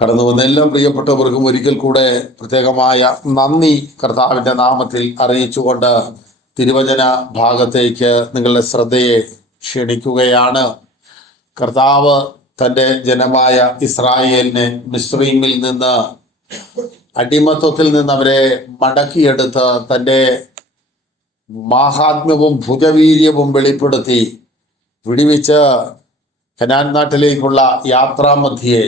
കടന്നു വന്ന എല്ലാ പ്രിയപ്പെട്ടവർക്കും ഒരിക്കൽ കൂടെ പ്രത്യേകമായ നന്ദി കർത്താവിൻ്റെ നാമത്തിൽ അറിയിച്ചുകൊണ്ട് തിരുവചന ഭാഗത്തേക്ക് നിങ്ങളുടെ ശ്രദ്ധയെ ക്ഷണിക്കുകയാണ്. കർത്താവ് തൻ്റെ ജനമായ ഇസ്രായേലിനെ മിസ്രയീമിൽ നിന്ന്, അടിമത്വത്തിൽ നിന്ന് അവരെ മടക്കിയെടുത്ത് തൻ്റെ മാഹാത്മ്യവും ഭുജവീര്യവും വെളിപ്പെടുത്തി വിടിവിച്ച് കനാൻ നാട്ടിലേക്കുള്ള യാത്രാമധ്യേ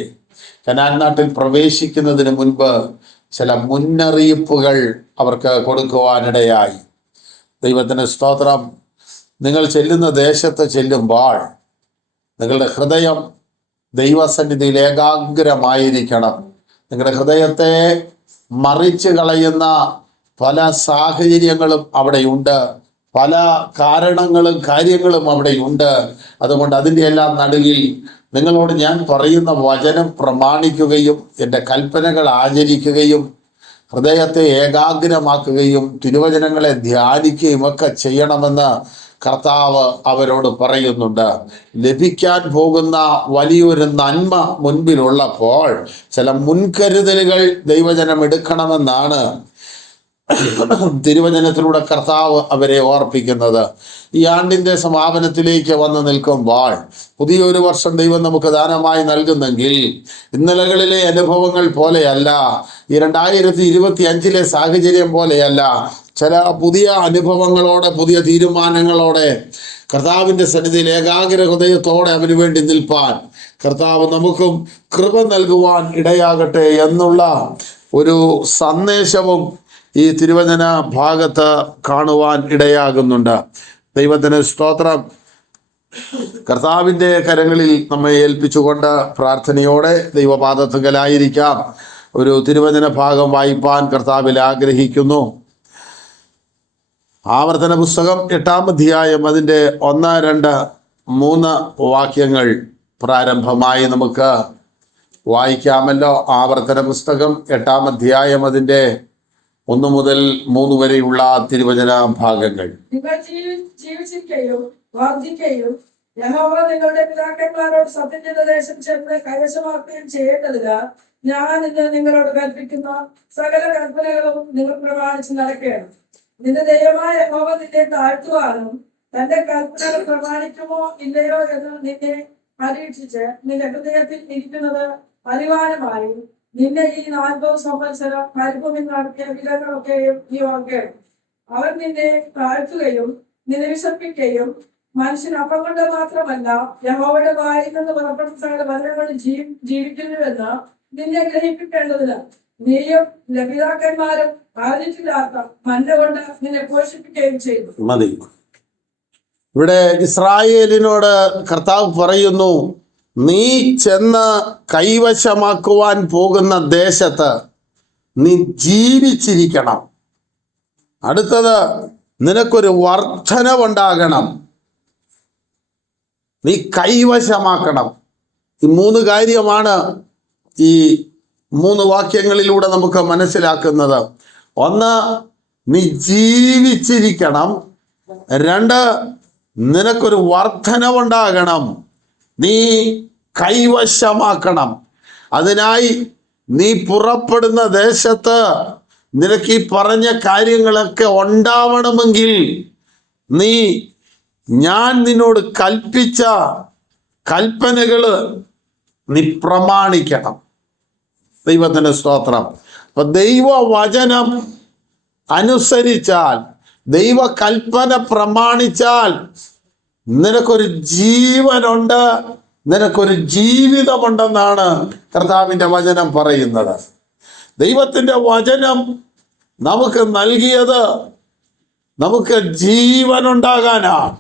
കനാൻ നാട്ടിൽ പ്രവേശിക്കുന്നതിന് മുൻപ് ചില മുന്നറിയിപ്പുകൾ അവർക്ക് കൊടുക്കുവാനിടയായി. ദൈവത്തിന് സ്തോത്രം. നിങ്ങൾ ചെല്ലുന്ന ദേശത്ത് ചെല്ലുമ്പോൾ നിങ്ങളുടെ ഹൃദയം ദൈവസന്നിധിയിൽ ഏകാഗ്രമായിരിക്കണം. നിങ്ങളുടെ ഹൃദയത്തെ മറിച്ച് കളയുന്ന പല സാഹചര്യങ്ങളും അവിടെയുണ്ട്, പല കാരണങ്ങളും കാര്യങ്ങളും അവിടെയുണ്ട്. അതുകൊണ്ട് അതിൻ്റെ എല്ലാം നടുവിൽ നിങ്ങളോട് ഞാൻ പറയുന്ന വചനം പ്രമാണിക്കുകയും എൻ്റെ കൽപ്പനകൾ ആചരിക്കുകയും ഹൃദയത്തെ ഏകാഗ്രമാക്കുകയും തിരുവചനങ്ങളെ ധ്യാനിക്കുകയും ഒക്കെ ചെയ്യണമെന്ന് കർത്താവ് അവരോട് പറയുന്നുണ്ട്. ലഭിക്കാൻ പോകുന്ന വലിയൊരു നന്മ മുൻപിലുള്ളപ്പോൾ ചില മുൻകരുതലുകൾ ദൈവജനം എടുക്കണമെന്നാണ് തിരുവചനത്തിലൂടെ കർത്താവ് അവരെ ഓർപ്പിക്കുന്നത്. ഈ ആണ്ടിൻ്റെ സമാപനത്തിലേക്ക് വന്ന് നിൽക്കുമ്പോൾ പുതിയൊരു വർഷം ദൈവം നമുക്ക് ദാനമായി നൽകുന്നെങ്കിൽ ഇന്നലകളിലെ അനുഭവങ്ങൾ പോലെയല്ല, ഈ 2025 സാഹചര്യം പോലെയല്ല. ചില പുതിയ അനുഭവങ്ങളോടെ, പുതിയ തീരുമാനങ്ങളോടെ കർത്താവിൻ്റെ സന്നിധിയിൽ ഏകാഗ്ര ഹൃദയത്തോടെ അവന് വേണ്ടി നിൽപ്പാൻ കർത്താവ് നമുക്കും കൃപ നൽകുവാൻ ഇടയാകട്ടെ എന്നുള്ള ഒരു സന്ദേശവും ഈ തിരുവചന ഭാഗത്ത് കാണുവാൻ ഇടയാകുന്നുണ്ട്. ദൈവത്തിന് സ്തോത്രം. കർത്താവിൻ്റെ കരങ്ങളിൽ നമ്മെ ഏൽപ്പിച്ചുകൊണ്ട് പ്രാർത്ഥനയോടെ ദൈവപാദത്തുങ്കലായിരിക്കാം. ഒരു തിരുവചന ഭാഗം വായിപ്പാൻ കർത്താവിൽ ആഗ്രഹിക്കുന്നു. ആവർത്തന പുസ്തകം 8-ാം അധ്യായം അതിൻ്റെ 1, 2, 3 വാക്യങ്ങൾ പ്രാരംഭമായി നമുക്ക് വായിക്കാമല്ലോ. ആവർത്തന പുസ്തകം 8-ാം അധ്യായം അതിൻ്റെ 1 മുതൽ 3 വരെയുള്ള തിരുവചന ഭാഗങ്ങൾ. നിങ്ങൾ ജീവിച്ചിരിക്കുകയും വർദ്ധിക്കുകയും യഹോവ നിങ്ങളുടെ പിതാക്കന്മാരോട് സത്യം ചെയ്ത ദേശം ചെന്ന് കൈവശമാക്കുകയും ചെയ്യേണ്ടതിന് ഞാൻ ഇന്ന് നിങ്ങളോട് കൽപ്പിക്കുന്ന സകല കൽപ്പനകളും നിങ്ങൾ പ്രമാണിച്ച് നടക്കുകയാണ്. നിന്റെ ദൈവമായ യഹോവ നിന്നെ താഴ്ത്തുവാനും തന്റെ കൽപ്പനകൾ പ്രമാണിക്കുമോ ഇല്ലയോ എന്ന് നിന്നെ പരീക്ഷിച്ച് നിന്റെ ഹൃദയത്തിൽ ഇരിക്കുന്നത് അനിവാര്യമായി നിന്നെ ഈ 40 സംവത്സരം മരുഭൂമിയിൽ നടത്തിയ വിധങ്ങളൊക്കെയും നീ ഓർക്കണം. അവൻ നിന്നെ താഴ്ത്തുകയും നിന്നെ വിശപ്പിക്കുകയും മനുഷ്യൻ അപ്പം കൊണ്ട് മാത്രമല്ല യഹോവയുടെ വായിൽ നിന്ന് പുറപ്പെടുന്ന സകല വചനങ്ങളിൽ ജീവിക്കുന്നുവെന്ന് നിന്നെ ഗ്രഹിപ്പിക്കേണ്ടതിന് നീയും ലഭിതാക്കന്മാരും ആദിച്ചില്ലാത്ത മന്ന കൊണ്ട് നിന്നെ പോഷിപ്പിക്കുകയും ചെയ്തു. മതി. ഇവിടെ ഇസ്രായേലിനോട് കർത്താവ് പറയുന്നു, നീ ചെന്ന് കൈവശമാക്കുവാൻ പോകുന്ന ദേശത്ത് നീ ജീവിച്ചിരിക്കണം. അടുത്തത്, നിനക്കൊരു വർധനവുണ്ടാകണം. നീ കൈവശമാക്കണം. ഈ 3 കാര്യമാണ് ഈ 3 വാക്യങ്ങളിലൂടെ നമുക്ക് മനസ്സിലാക്കുന്നത്. 1, നീ ജീവിച്ചിരിക്കണം. 2, നിനക്കൊരു വർധനവുണ്ടാകണം. നീ കൈവശമാക്കണം. അതിനായി നീ പുറപ്പെടുന്ന ദേശത്ത് നിനക്ക് ഈ പറഞ്ഞ കാര്യങ്ങളൊക്കെ ഉണ്ടാവണമെങ്കിൽ ഞാൻ നിന്നോട് കൽപ്പിച്ച കൽപ്പനകൾ നീ പ്രമാണിക്കണം. ദൈവത്തിന് സ്തോത്രം. അപ്പൊ ദൈവവചനം അനുസരിച്ചാൽ, ദൈവ കൽപ്പന പ്രമാണിച്ചാൽ നിനക്കൊരു ജീവനുണ്ട്, നിനക്കൊരു ജീവിതമുണ്ടെന്നാണ് കർത്താവിൻ്റെ വചനം പറയുന്നത്. ദൈവത്തിൻ്റെ വചനം നമുക്ക് നൽകിയത് നമുക്ക് ജീവനുണ്ടാകാനാണ്.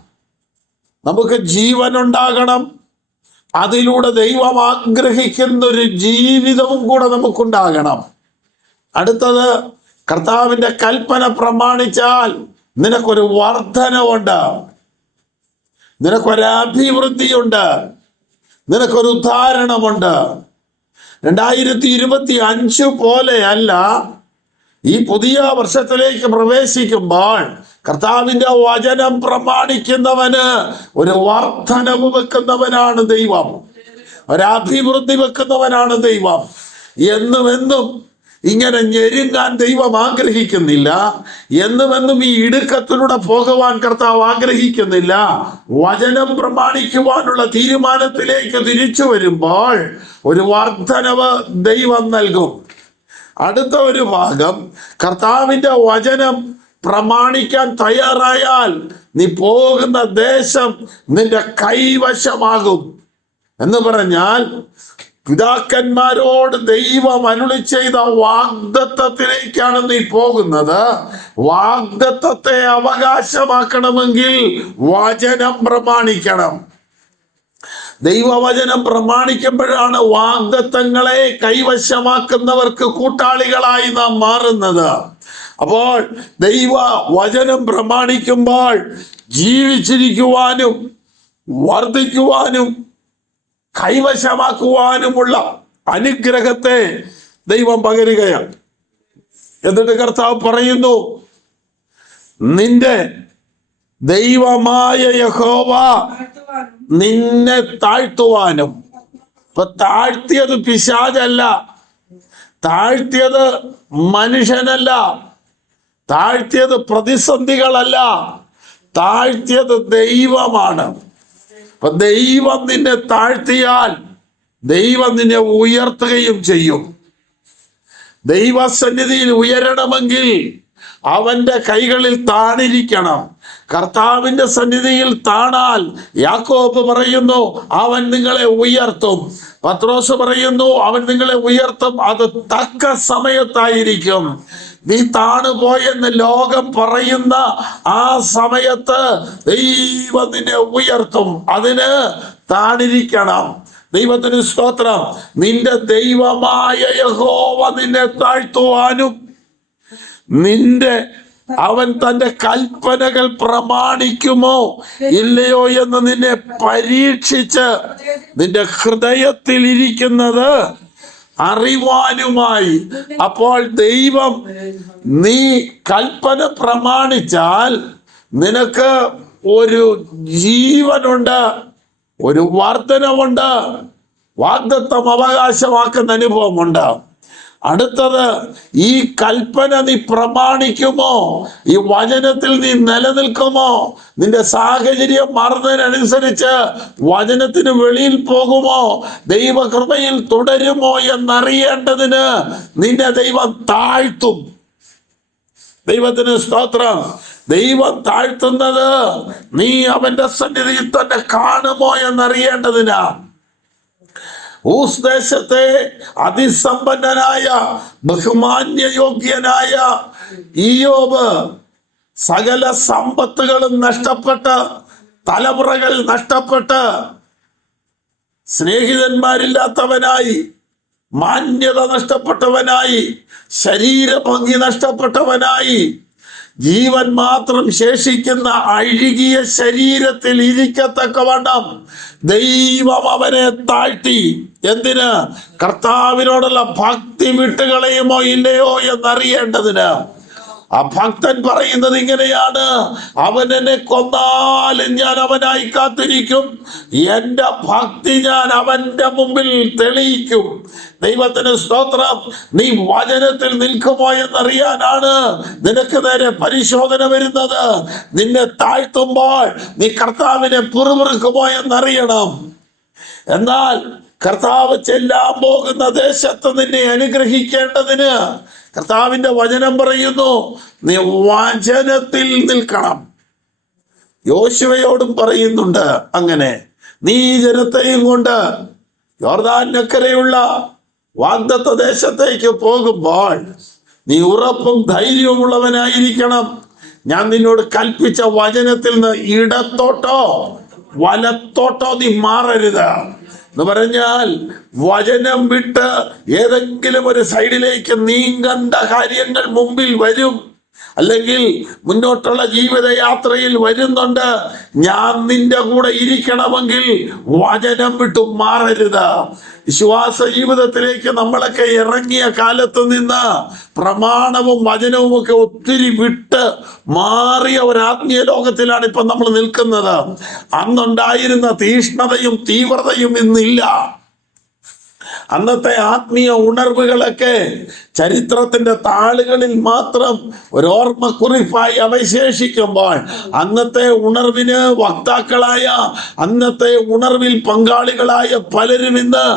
നമുക്ക് ജീവനുണ്ടാകണം. അതിലൂടെ ദൈവം ആഗ്രഹിക്കുന്നൊരു ജീവിതവും കൂടെ നമുക്കുണ്ടാകണം. അടുത്തത്, കർത്താവിൻ്റെ കൽപ്പന പ്രമാണിച്ചാൽ നിനക്കൊരു വർധനവുണ്ട്, നിനക്കൊരു അഭിവൃദ്ധിയുണ്ട്, നിനക്കൊരു ഉദ്ധാരണമുണ്ട്. 2025 പോലെയല്ല, ഈ പുതിയ വർഷത്തിലേക്ക് പ്രവേശിക്കുമ്പോൾ കർത്താവിൻ്റെ വചനം പ്രമാണിക്കുന്നവന് ഒരു വർധനവ് വെക്കുന്നവനാണ് ദൈവം, ഒരഭിവൃദ്ധി വെക്കുന്നവനാണ് ദൈവം. എന്നുമെന്നും ഇങ്ങനെ ഞെരുങ്ങാൻ ദൈവം ആഗ്രഹിക്കുന്നില്ല. എന്നുമെന്നും ഈ ഇടുക്കത്തിലൂടെ പോകുവാൻ കർത്താവ് ആഗ്രഹിക്കുന്നില്ല. വചനം പ്രമാണിക്കുവാനുള്ള തീരുമാനത്തിലേക്ക് തിരിച്ചു വരുമ്പോൾ ഒരു വർധനവ് ദൈവം നൽകും. അടുത്ത ഒരു ഭാഗം, കർത്താവിന്റെ വചനം പ്രമാണിക്കാൻ തയ്യാറായാൽ നീ പോകുന്ന ദേശം നിന്റെ കൈവശമാകും. എന്ന് പറഞ്ഞാൽ പിതാക്കന്മാരോട് ദൈവം അരുളി ചെയ്ത വാഗ്ദത്തത്തിലേക്കാണ് നീ പോകുന്നത്. വാഗ്ദത്തത്തെ അവകാശമാക്കണമെങ്കിൽ വചനം പ്രമാണിക്കണം. ദൈവവചനം പ്രമാണിക്കുമ്പോഴാണ് വാഗ്ദത്തങ്ങളെ കൈവശമാക്കുന്നവർക്ക് കൂട്ടാളികളായി നാം മാറുന്നത്. അപ്പോൾ ദൈവ വചനം പ്രമാണിക്കുമ്പോൾ ജീവിച്ചിരിക്കുവാനും വർദ്ധിക്കുവാനും കൈവശമാക്കുവാനുമുള്ള അനുഗ്രഹത്തെ ദൈവം പകരുകയാണ്. എന്നിട്ട് കർത്താവ് പറയുന്നു, നിന്റെ ദൈവമായ യഹോവ നിന്നെ താഴ്ത്തുവാനും. ഇപ്പൊ താഴ്ത്തിയത് പിശാചല്ല, താഴ്ത്തിയത് മനുഷ്യനല്ല, താഴ്ത്തിയത് പ്രതിസന്ധികളല്ല, താഴ്ത്തിയത് ദൈവമാണ്. അപ്പൊ ദൈവം നിന്നെ താഴ്ത്തിയാൽ ദൈവം നിന്നെ ഉയർത്തുകയും ചെയ്യും. ദൈവസന്നിധിയിൽ ഉയരണമെങ്കിൽ അവന്റെ കൈകളിൽ താണിരിക്കണം. കർത്താവിന്റെ സന്നിധിയിൽ താണാൽ യാക്കോബ് പറയുന്നു അവൻ നിങ്ങളെ ഉയർത്തും. പത്രോസ് പറയുന്നു അവൻ നിങ്ങളെ ഉയർത്തും, അത് തക്ക സമയത്തായിരിക്കും. നീ താണുപോയെന്ന് ലോകം പറയുന്ന ആ സമയത്ത് ദൈവം നിന്നെ ഉയർത്തും. അതിന് താണിരിക്കണം. ദൈവത്തിന് സ്തോത്രം. നിന്റെ ദൈവമായ യഹോവ നിന്നെ താഴ്ത്തുവാനും അവൻ തന്റെ കൽപ്പനകൾ പ്രമാണിക്കുമോ ഇല്ലയോ എന്ന് നിന്നെ പരീക്ഷിച്ച് നിന്റെ ഹൃദയത്തിൽ ഇരിക്കുന്നത് അറിവാനുമായി. അപ്പോൾ ദൈവം, നീ കൽപ്പന പ്രമാണിച്ചാൽ നിനക്ക് ഒരു ജീവനുണ്ട്, ഒരു വർധനവുണ്ട്, വാഗ്ദത്തം അവകാശമാക്കുന്ന അനുഭവമുണ്ട്. അടുത്തത്, ഈ കൽപ്പന നീ പ്രമാണിക്കുമോ? ഈ വചനത്തിൽ നീ നിലനിൽക്കുമോ? നിന്റെ സാഹചര്യം മാറുന്നതിനനുസരിച്ച് വചനത്തിന് വെളിയിൽ പോകുമോ? ദൈവകൃപയിൽ തുടരുമോ എന്നറിയേണ്ടതിന് നിന്നെ ദൈവം താഴ്ത്തും. ദൈവത്തിന് സ്തോത്രം. ദൈവം താഴ്ത്തുന്നത് നീ അവന്റെ സന്നിധിയിൽ തന്നെ കാണുമോ എന്നറിയേണ്ടതിനാ. ഊസ് ദേശത്തെ അതിസമ്പന്നനായ ബഹുമാന്യയോഗ്യനായ ഇയ്യോബ് സകല സമ്പത്തുകളും നഷ്ടപ്പെട്ട്, തലമുറകൾ നഷ്ടപ്പെട്ട്, സ്നേഹിതന്മാരില്ലാത്തവനായി, മാന്യത നഷ്ടപ്പെട്ടവനായി, ശരീരഭംഗി നഷ്ടപ്പെട്ടവനായി, ജീവൻ മാത്രം ശേഷിക്കുന്ന അഴുകിയ ശരീരത്തിൽ ഇരിക്കത്തക്കവണ്ണം ദൈവം അവനെ താഴ്ത്തി. എന്തിന്? കർത്താവിനോടുള്ള ഭക്തി വിട്ടുകളയുമോ ഇല്ലയോ എന്നറിയേണ്ടതിന്. ആ ഭക്തൻ പറയുന്നത് ഇങ്ങനെയാണ്, അവൻ എന്നെ കൊന്നാലും ഞാൻ അവനായി കാത്തിരിക്കും, എന്റെ ഭക്തി ഞാൻ അവന്റെ മുമ്പിൽ തെളിയിക്കും. ദൈവത്തിന് സ്തോത്രം. നീ വചനത്തിൽ നിൽക്കുമോ എന്നറിയാനാണ് നിനക്ക് നേരെ പരിശോധന വരുന്നത്. നിന്നെ താഴ്ത്തുമ്പോൾ നീ കർത്താവിനെ പിറുപിറുക്കുമോ എന്നറിയണം. എന്നാൽ കർത്താവ് ചെല്ലാൻ പോകുന്ന ദേശത്ത് നിന്നെ അനുഗ്രഹിക്കേണ്ടതിന് കർത്താവിന്റെ വചനം പറയുന്നു, നീ വചനത്തിൽ നിൽക്കണം. യോശുവയോടും പറയുന്നുണ്ട് അങ്ങനെ. നീ ജനത്തെയും കൊണ്ട് യോർദാനക്കരെയുള്ള വാഗ്ദത്ത ദേശത്തേക്ക് പോകുമ്പോൾ നീ ഉറപ്പും ധൈര്യവുമുള്ളവനായിരിക്കണം. ഞാൻ നിന്നോട് കൽപ്പിച്ച വചനത്തിൽ നിന്ന് ഇടത്തോട്ടോ വലത്തോട്ടോ നീ മാറരുത്. എന്ന് പറഞ്ഞാൽ വചനം വിട്ട് ഏതെങ്കിലും ഒരു സൈഡിലേക്ക് നീങ്ങേണ്ട കാര്യങ്ങൾ മുമ്പിൽ വരും, അല്ലെങ്കിൽ മുന്നോട്ടുള്ള ജീവിതയാത്രയിൽ വരുന്നുണ്ട്. ഞാൻ നിന്റെ കൂടെ ഇരിക്കണമെങ്കിൽ വചനം വിട്ടു മാറരുത്. വിശ്വാസ ജീവിതത്തിലേക്ക് നമ്മളൊക്കെ ഇറങ്ങിയ കാലത്ത് നിന്ന് പ്രമാണവും വചനവും ഒക്കെ ഒത്തിരി വിട്ട് മാറിയ ഒരു ആത്മീയ ലോകത്തിലാണ് ഇപ്പൊ നമ്മൾ നിൽക്കുന്നത്. അന്നുണ്ടായിരുന്ന തീഷ്ണതയും തീവ്രതയും ഇന്നില്ല. അന്നത്തെ ആത്മീയ ഉണർവുകളൊക്കെ ചരിത്രത്തിന്റെ താളുകളിൽ മാത്രം ഒരു ഓർമ്മക്കുറിപ്പായി അവശേഷിക്കുമ്പോൾ, അന്നത്തെ ഉണർവിന് വക്താക്കളായ, അന്നത്തെ ഉണർവിൽ പങ്കാളികളായ പലരും ഇന്ന്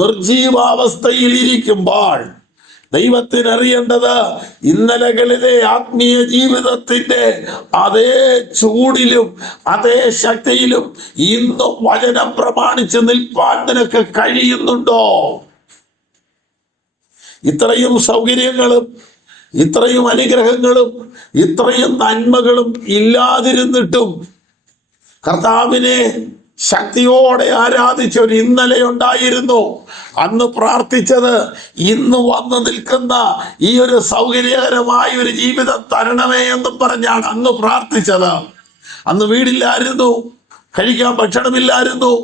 നിർജീവാവസ്ഥയിൽ ഇരിക്കുമ്പോൾ, ദൈവത്തിനറിയേണ്ടത് ഇന്നലകളിലെ ആത്മീയ ജീവിതത്തിന്റെ അതേ ചൂടിലും അതേ ശക്തിയിലും ഇന്നും വചനം പ്രമാണിച്ച് നിൽപ്പാൻ നിനക്ക് കഴിയുന്നുണ്ടോ? ഇത്രയും സൗകര്യങ്ങളും ഇത്രയും അനുഗ്രഹങ്ങളും ഇത്രയും നന്മകളും ഇല്ലാതിരുന്നിട്ടും കർത്താവിനെ ശക്തിയോടെ ആരാധിച്ച ഒരു ഇന്നലെ ഉണ്ടായിരുന്നു. അന്ന് പ്രാർത്ഥിച്ചത് ഇന്ന് വന്നു നിൽക്കുന്ന ഈ ഒരു സൗകര്യകരമായ ഒരു ജീവിതം തരണമേ എന്നും പറഞ്ഞാണ് അന്ന് പ്രാർത്ഥിച്ചത്. അന്ന് വീടില്ലായിരുന്നു, കഴിക്കാൻ ഭക്ഷണമില്ലായിരുന്നു,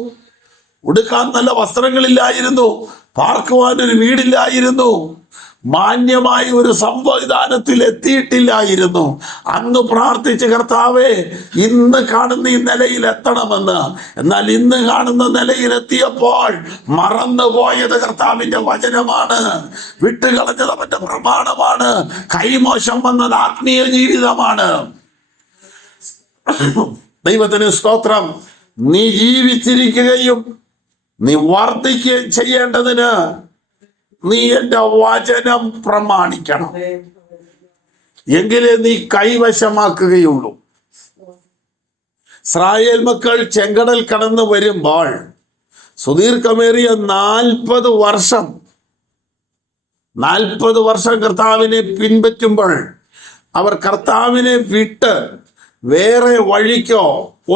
ഉടുക്കാൻ നല്ല വസ്ത്രങ്ങളില്ലായിരുന്നു, പാർക്കുവാൻ ഒരു വീടില്ലായിരുന്നു, മാന്യമായ ഒരു സംവിധാനത്തിൽ എത്തിയിട്ടില്ലായിരുന്നു. അന്ന് പ്രാർത്ഥിച്ച് കർത്താവേ ഇന്ന് കാണുന്ന ഈ നിലയിൽ എത്തണമെന്ന്. എന്നാൽ ഇന്ന് കാണുന്ന നിലയിലെത്തിയപ്പോൾ മറന്നുപോയത് കർത്താവിന്റെ വചനമാണ്, വിട്ടുകളഞ്ഞത് അവന്റെ പ്രമാണമാണ്, കൈമോശം വന്നത് ആത്മീയ ജീവിതമാണ്. ദൈവത്തിന് സ്തോത്രം. നീ ജീവിച്ചിരിക്കുകയും നീ വർദ്ധിക്കുകയും ചെയ്യേണ്ടതിന് നീ എൻ്റെ വചനം പ്രമാണിക്കണം, എങ്കിലേ നീ കൈവശമാക്കുകയുള്ളൂ. ഇസ്രായേൽ മക്കൾ ചെങ്കടൽ കടന്നു വരുമ്പോൾ സുദീർഘമേറിയ 40 വർഷം കർത്താവിനെ പിൻപറ്റുമ്പോൾ അവർ കർത്താവിനെ വിട്ട് വേറെ വഴിക്കോ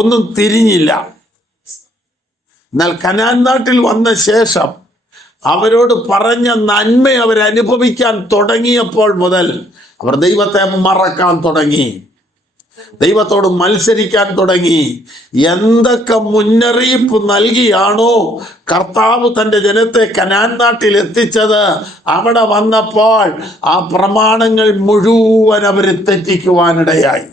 ഒന്നും തിരിഞ്ഞില്ല. എന്നാൽ കനാൻ നാട്ടിൽ വന്ന ശേഷം അവരോട് പറഞ്ഞ നന്മ അവരനുഭവിക്കാൻ തുടങ്ങിയപ്പോൾ മുതൽ അവർ ദൈവത്തെ മറക്കാൻ തുടങ്ങി, ദൈവത്തോട് മത്സരിക്കാൻ തുടങ്ങി. എന്തൊക്കെ മുന്നറിയിപ്പ് നൽകിയാണോ കർത്താവ് തൻ്റെ ജനത്തെ കനാൻ നാട്ടിൽ എത്തിച്ചത്, അവിടെ വന്നപ്പോൾ ആ പ്രമാണങ്ങൾ മുഴുവൻ അവരെ തെറ്റിക്കുവാനിടയായി.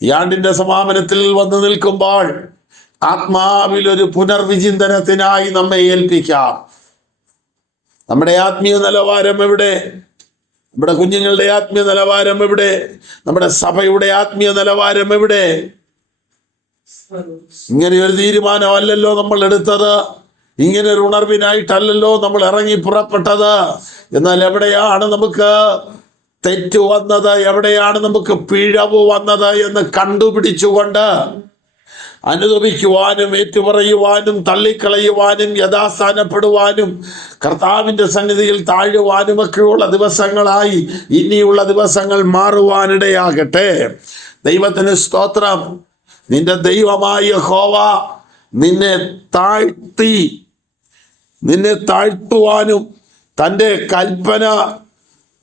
ഈ ആണ്ടിന്റെ സമാപനത്തിൽ വന്നു നിൽക്കുമ്പോൾ ആത്മാവിൽ ഒരു പുനർവിചിന്തനത്തിനായി നമ്മെ ഏൽപ്പിക്കാം. നമ്മുടെ ആത്മീയ നിലവാരം എവിടെ? നമ്മുടെ കുഞ്ഞുങ്ങളുടെ ആത്മീയ നിലവാരം എവിടെ? നമ്മുടെ സഭയുടെ ആത്മീയ നിലവാരം എവിടെ? ഇങ്ങനെ ഒരു തീരുമാനമല്ലല്ലോ നമ്മൾ എടുത്തത്, ഇങ്ങനെ ഒരു ഉണർവിനായിട്ടല്ലല്ലോ നമ്മൾ ഇറങ്ങി പുറപ്പെട്ടത്. എന്നാൽ എവിടെയാണ് നമുക്ക് തെറ്റു വന്നത്, എവിടെയാണ് നമുക്ക് പിഴവ് വന്നത് എന്ന് കണ്ടുപിടിച്ചുകൊണ്ട് അനുദപിക്കുവാനും ഏറ്റുപറയുവാനും തള്ളിക്കളയുവാനും യഥാസ്ഥാനപ്പെടുവാനും കർത്താവിൻ്റെ സന്നിധിയിൽ താഴുവാനും ഒക്കെയുള്ള ദിവസങ്ങളായി ഇനിയുള്ള ദിവസങ്ങൾ മാറുവാനിടയാകട്ടെ. ദൈവത്തിന് സ്തോത്രം. നിന്റെ ദൈവമായ യഹോവ നിന്നെ താഴ്ത്തുവാനും തൻ്റെ കൽപ്പന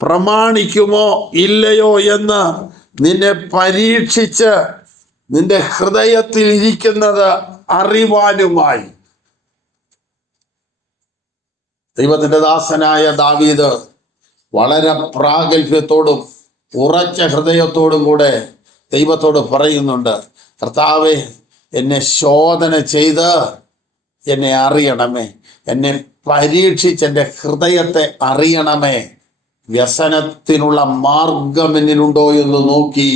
പ്രമാണിക്കുമോ ഇല്ലയോ എന്ന് നിന്നെ പരീക്ഷിച്ച് നിന്റെ ഹൃദയത്തിൽ ഇരിക്കുന്നത് അറിവാനുമായി. ദൈവത്തിന്റെ ദാസനായ ദാവീദ് വളരെ പ്രാഗൽഭ്യത്തോടും ഉറച്ച ഹൃദയത്തോടും കൂടെ ദൈവത്തോട് പറയുന്നുണ്ട്, കർത്താവേ എന്നെ ശോധന ചെയ്ത് എന്നെ അറിയണമേ, എന്നെ പരീക്ഷിച്ച് എൻ്റെ ഹൃദയത്തെ അറിയണമേ, വ്യസനത്തിനുള്ള മാർഗം എന്നിലുണ്ടോ എന്ന് നോക്കി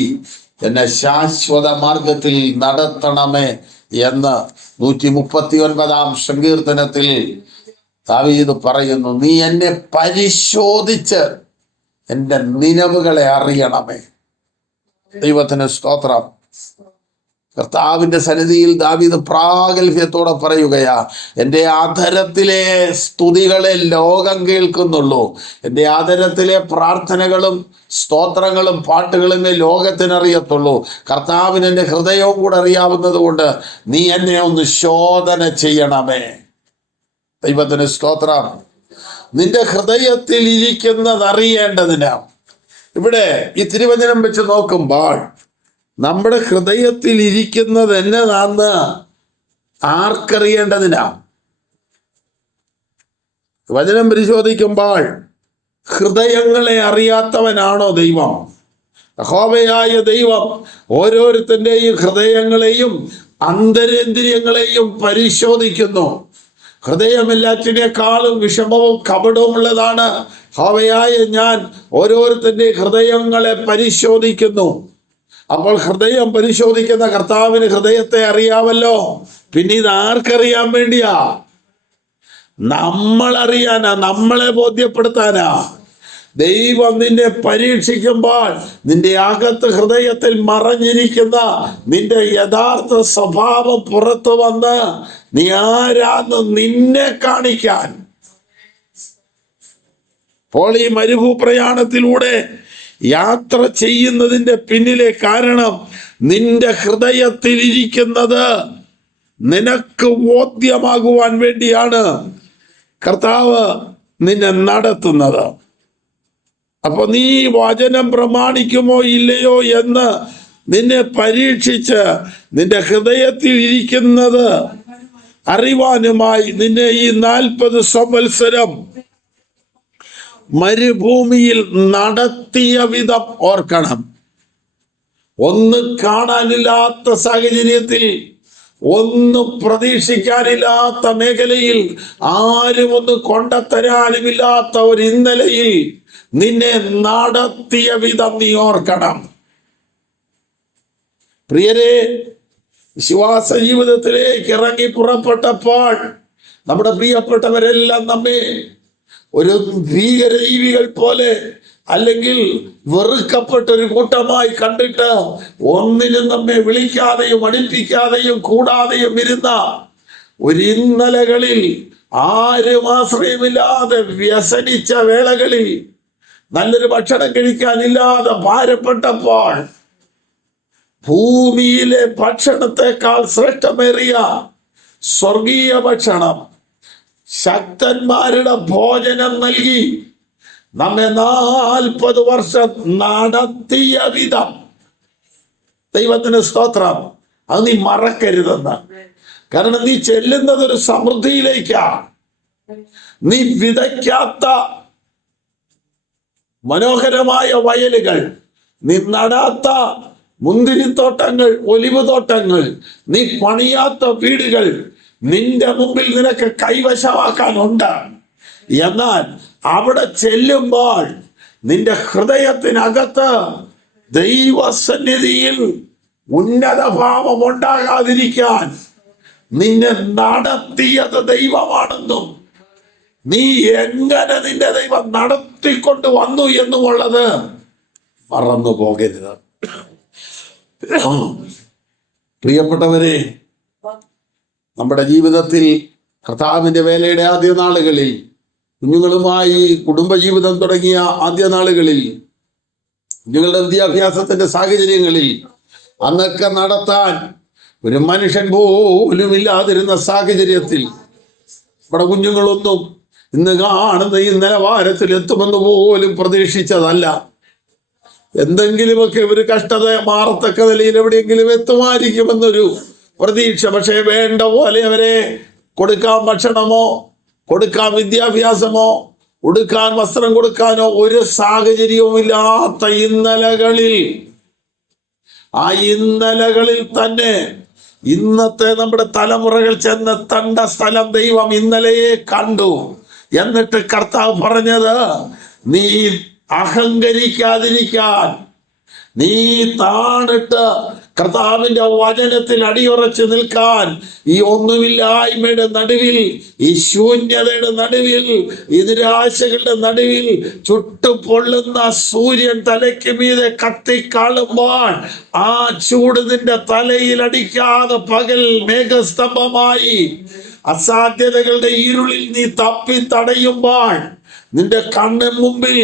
എന്നെ ശാശ്വത മാർഗത്തിൽ നടത്തണമേ എന്ന് 139-ാം സങ്കീർത്തനത്തിൽ ദാവീദ് പറയുന്നു. നീ എന്നെ പരിശോധിച്ച് എൻ്റെ നിലവുകളെ അറിയണമേ. ദൈവത്തിന് സ്തോത്രം. കർത്താവിന്റെ സന്നിധിയിൽ ദാവീദ് പ്രാഗൽഭ്യത്തോടെ പറയുകയാ, എൻ്റെ ആധരത്തിലെ സ്തുതികളെ ലോകം കേൾക്കുന്നുള്ളൂ, എൻ്റെ ആധരത്തിലെ പ്രാർത്ഥനകളും സ്തോത്രങ്ങളും പാട്ടുകളുമേ ലോകത്തിനറിയത്തുള്ളൂ. കർത്താവിന് എൻ്റെ ഹൃദയവും കൂടെ അറിയാവുന്നത് കൊണ്ട് നീ എന്നെ ഒന്ന് ശോധന ചെയ്യണമേ. ദൈവത്തിന് സ്തോത്രം. നിന്റെ ഹൃദയത്തിൽ ഇരിക്കുന്നത് അറിയേണ്ടതിന്. ഇവിടെ ഈ തിരുവചനം വെച്ച് നോക്കുമ്പോൾ നമ്മുടെ ഹൃദയത്തിൽ ഇരിക്കുന്നത് എന്നതാന്ന് ആർക്കറിയേണ്ടതിനാ? വചനം പരിശോധിക്കുമ്പോൾ ഹൃദയങ്ങളെ അറിയാത്തവനാണോ ദൈവം? യഹോവയായ ദൈവം ഓരോരുത്തരുടെയും ഹൃദയങ്ങളെയും അന്തരേന്ദ്രിയങ്ങളെയും പരിശോധിക്കുന്നു. ഹൃദയം എല്ലാറ്റിനേക്കാളും വിഷമവും കപടവുമുള്ളതാണ്. ഹവയായ ഞാൻ ഓരോരുത്തരുടെ ഹൃദയങ്ങളെ പരിശോധിക്കുന്നു. അപ്പോൾ ഹൃദയം പരിശോധിക്കുന്ന കർത്താവിന് ഹൃദയത്തെ അറിയാമല്ലോ. പിന്നെ ഇത് ആർക്കറിയാൻ വേണ്ടിയാ? നമ്മളറിയാനാ, നമ്മളെ ബോധ്യപ്പെടുത്താനാ. ദൈവം നിന്നെ പരീക്ഷിക്കുമ്പോൾ നിന്റെ അകത്ത് ഹൃദയത്തിൽ മറഞ്ഞിരിക്കുന്ന നിന്റെ യഥാർത്ഥ സ്വഭാവം പുറത്തു വന്ന് നീ ആരാന്ന് നിന്നെ കാണിക്കാൻ. അപ്പോൾ ഈ മരുഭൂപ്രയാണത്തിലൂടെ യാത്ര ചെയ്യുന്നതിന്റെ പിന്നിലെ കാരണം നിന്റെ ഹൃദയത്തിൽ ഇരിക്കുന്നത് നിനക്ക് ബോധ്യമാകുവാൻ വേണ്ടിയാണ് കർത്താവ് നിന്നെ നടത്തുന്നത്. അപ്പൊ നീ വചനം പ്രമാണിക്കുമോ ഇല്ലയോ എന്ന് നിന്നെ പരീക്ഷിച്ച് നിന്റെ ഹൃദയത്തിൽ ഇരിക്കുന്നത് അറിവാനുമായി നിന്നെ ഈ 40 സംവത്സരം മരുഭൂമിയിൽ നടത്തിയ വിധം ഓർക്കണം. ഒന്നും കാണാനില്ലാത്ത സാഹചര്യത്തിൽ, ഒന്നും പ്രതീക്ഷിക്കാനില്ലാത്ത മേഖലയിൽ, ആരും ഒന്നും കൊണ്ടത്തരാനുമില്ലാത്ത ഒരു ഇന്നലയിൽ നിന്നെ നടത്തിയ വിധം നീ ഓർക്കണം. പ്രിയരെ, വിശ്വാസ ജീവിതത്തിലേക്ക് ഇറങ്ങി പുറപ്പെട്ടപ്പോൾ നമ്മുടെ പ്രിയപ്പെട്ടവരെല്ലാം നമ്മെ ഒരു ഭീകരജീവികൾ പോലെ അല്ലെങ്കിൽ വെറുക്കപ്പെട്ട ഒരു കൂട്ടമായി കണ്ടിട്ട് ഒന്നിനും നമ്മെ വിളിക്കാതെയും അടുപ്പിക്കാതെയും കൂടാതെയും ഇരുന്ന ഒരു ഇന്നലകളിൽ ആരും ആശ്രയമില്ലാതെ വ്യസനിച്ച വേളകളിൽ നല്ലൊരു ഭക്ഷണം കഴിക്കാനില്ലാതെ ഭാരപ്പെട്ടപ്പോൾ ഭൂമിയിലെ ഭക്ഷണത്തെക്കാൾ ശ്രേഷ്ഠമേറിയ സ്വർഗീയ ഭക്ഷണം, ശക്തന്മാരുടെ ഭോജനം നൽകി നമ്മെ 40 വർഷം നടത്തിയ വിധം ദൈവത്തിന് സ്തോത്രം. അത് നീ മറക്കരുതെന്ന്. കാരണം നീ ചെല്ലുന്നത് ഒരു സമൃദ്ധിയിലേക്കാ. നീ വിതയ്ക്കാത്ത മനോഹരമായ വയലുകൾ, നീ നടാത്ത മുന്തിരിത്തോട്ടങ്ങൾ, ഒലിവ് തോട്ടങ്ങൾ, നീ പണിയാത്ത വീടുകൾ നിന്റെ മുമ്പിൽ നിനക്ക് കൈവശമാക്കാനുണ്ട്. എന്നാൽ അവിടെ ചെല്ലുമ്പോൾ നിന്റെ ഹൃദയത്തിനകത്ത് ദൈവസന്നിധിയിൽ ഉന്നതഭാവം ഉണ്ടാകാതിരിക്കാൻ നിന്നെ നടത്തിയത് ദൈവമാണെന്നും നീ എങ്ങനെ നിന്റെ ദൈവം നടത്തിക്കൊണ്ട് വന്നു എന്നുമുള്ളത് മറന്നു പോകരുത്. പ്രിയപ്പെട്ടവരെ, നമ്മുടെ ജീവിതത്തിൽ കർത്താവിന്റെ വേലയുടെ ആദ്യ നാളുകളിൽ, കുഞ്ഞുങ്ങളുമായി കുടുംബജീവിതം തുടങ്ങിയ ആദ്യ നാളുകളിൽ, കുഞ്ഞുങ്ങളുടെ വിദ്യാഭ്യാസത്തിന്റെ സാഹചര്യങ്ങളിൽ അന്നൊക്കെ നടത്താൻ ഒരു മനുഷ്യൻ പോലും ഇല്ലാതിരുന്ന സാഹചര്യത്തിൽ നമ്മുടെ കുഞ്ഞുങ്ങളൊന്നും ഇന്ന് കാണുന്ന ഈ നിലവാരത്തിൽ എത്തുമെന്ന് പോലും പ്രതീക്ഷിച്ചതല്ല. എന്തെങ്കിലുമൊക്കെ ഒരു കഷ്ടത മാറത്തക്ക നിലയിൽ എവിടെയെങ്കിലും എത്തുമായിരിക്കുമെന്നൊരു പ്രതീക്ഷ. പക്ഷേ വേണ്ട പോലെ അവരെ കൊടുക്കാൻ ഭക്ഷണമോ, കൊടുക്കാൻ വിദ്യാഭ്യാസമോ, ഉടുക്കാൻ വസ്ത്രം കൊടുക്കാനോ ഒരു സാഹചര്യവും ഇല്ലാത്ത ഇന്നലകളിൽ, ആ ഇന്നലകളിൽ തന്നെ ഇന്നത്തെ നമ്മുടെ തലമുറകൾ ചെന്നെത്തേണ്ട സ്ഥലം ദൈവം ഇന്നലെയെ കണ്ടു. എന്നിട്ട് കർത്താവ് പറഞ്ഞത്, നീ അഹങ്കരിക്കാതിരിക്കാൻ, നീ താണിട്ട് കർത്താവിന്റെ വചനത്തിൽ അടിയുറച്ച് നിൽക്കാൻ, ഈ ഒന്നുമില്ലായ്മയുടെ നടുവിൽ, ഈ ശൂന്യതയുടെ നടുവിൽ, ഈ നിരാശകളുടെ നടുവിൽ ചുട്ടുപൊള്ളുന്ന സൂര്യൻ തലയ്ക്ക് മീതെ കത്തിക്കാളുമ്പോൾ ആ ചൂട് നിന്റെ തലയിൽ അടിക്കാതെ പകൽ മേഘസ്തംഭമായി അസാധ്യതകളുടെ ഇരുളിൽ നീ തപ്പി തടയുമ്പോൾ നിന്റെ കണ്ണിന് മുമ്പിൽ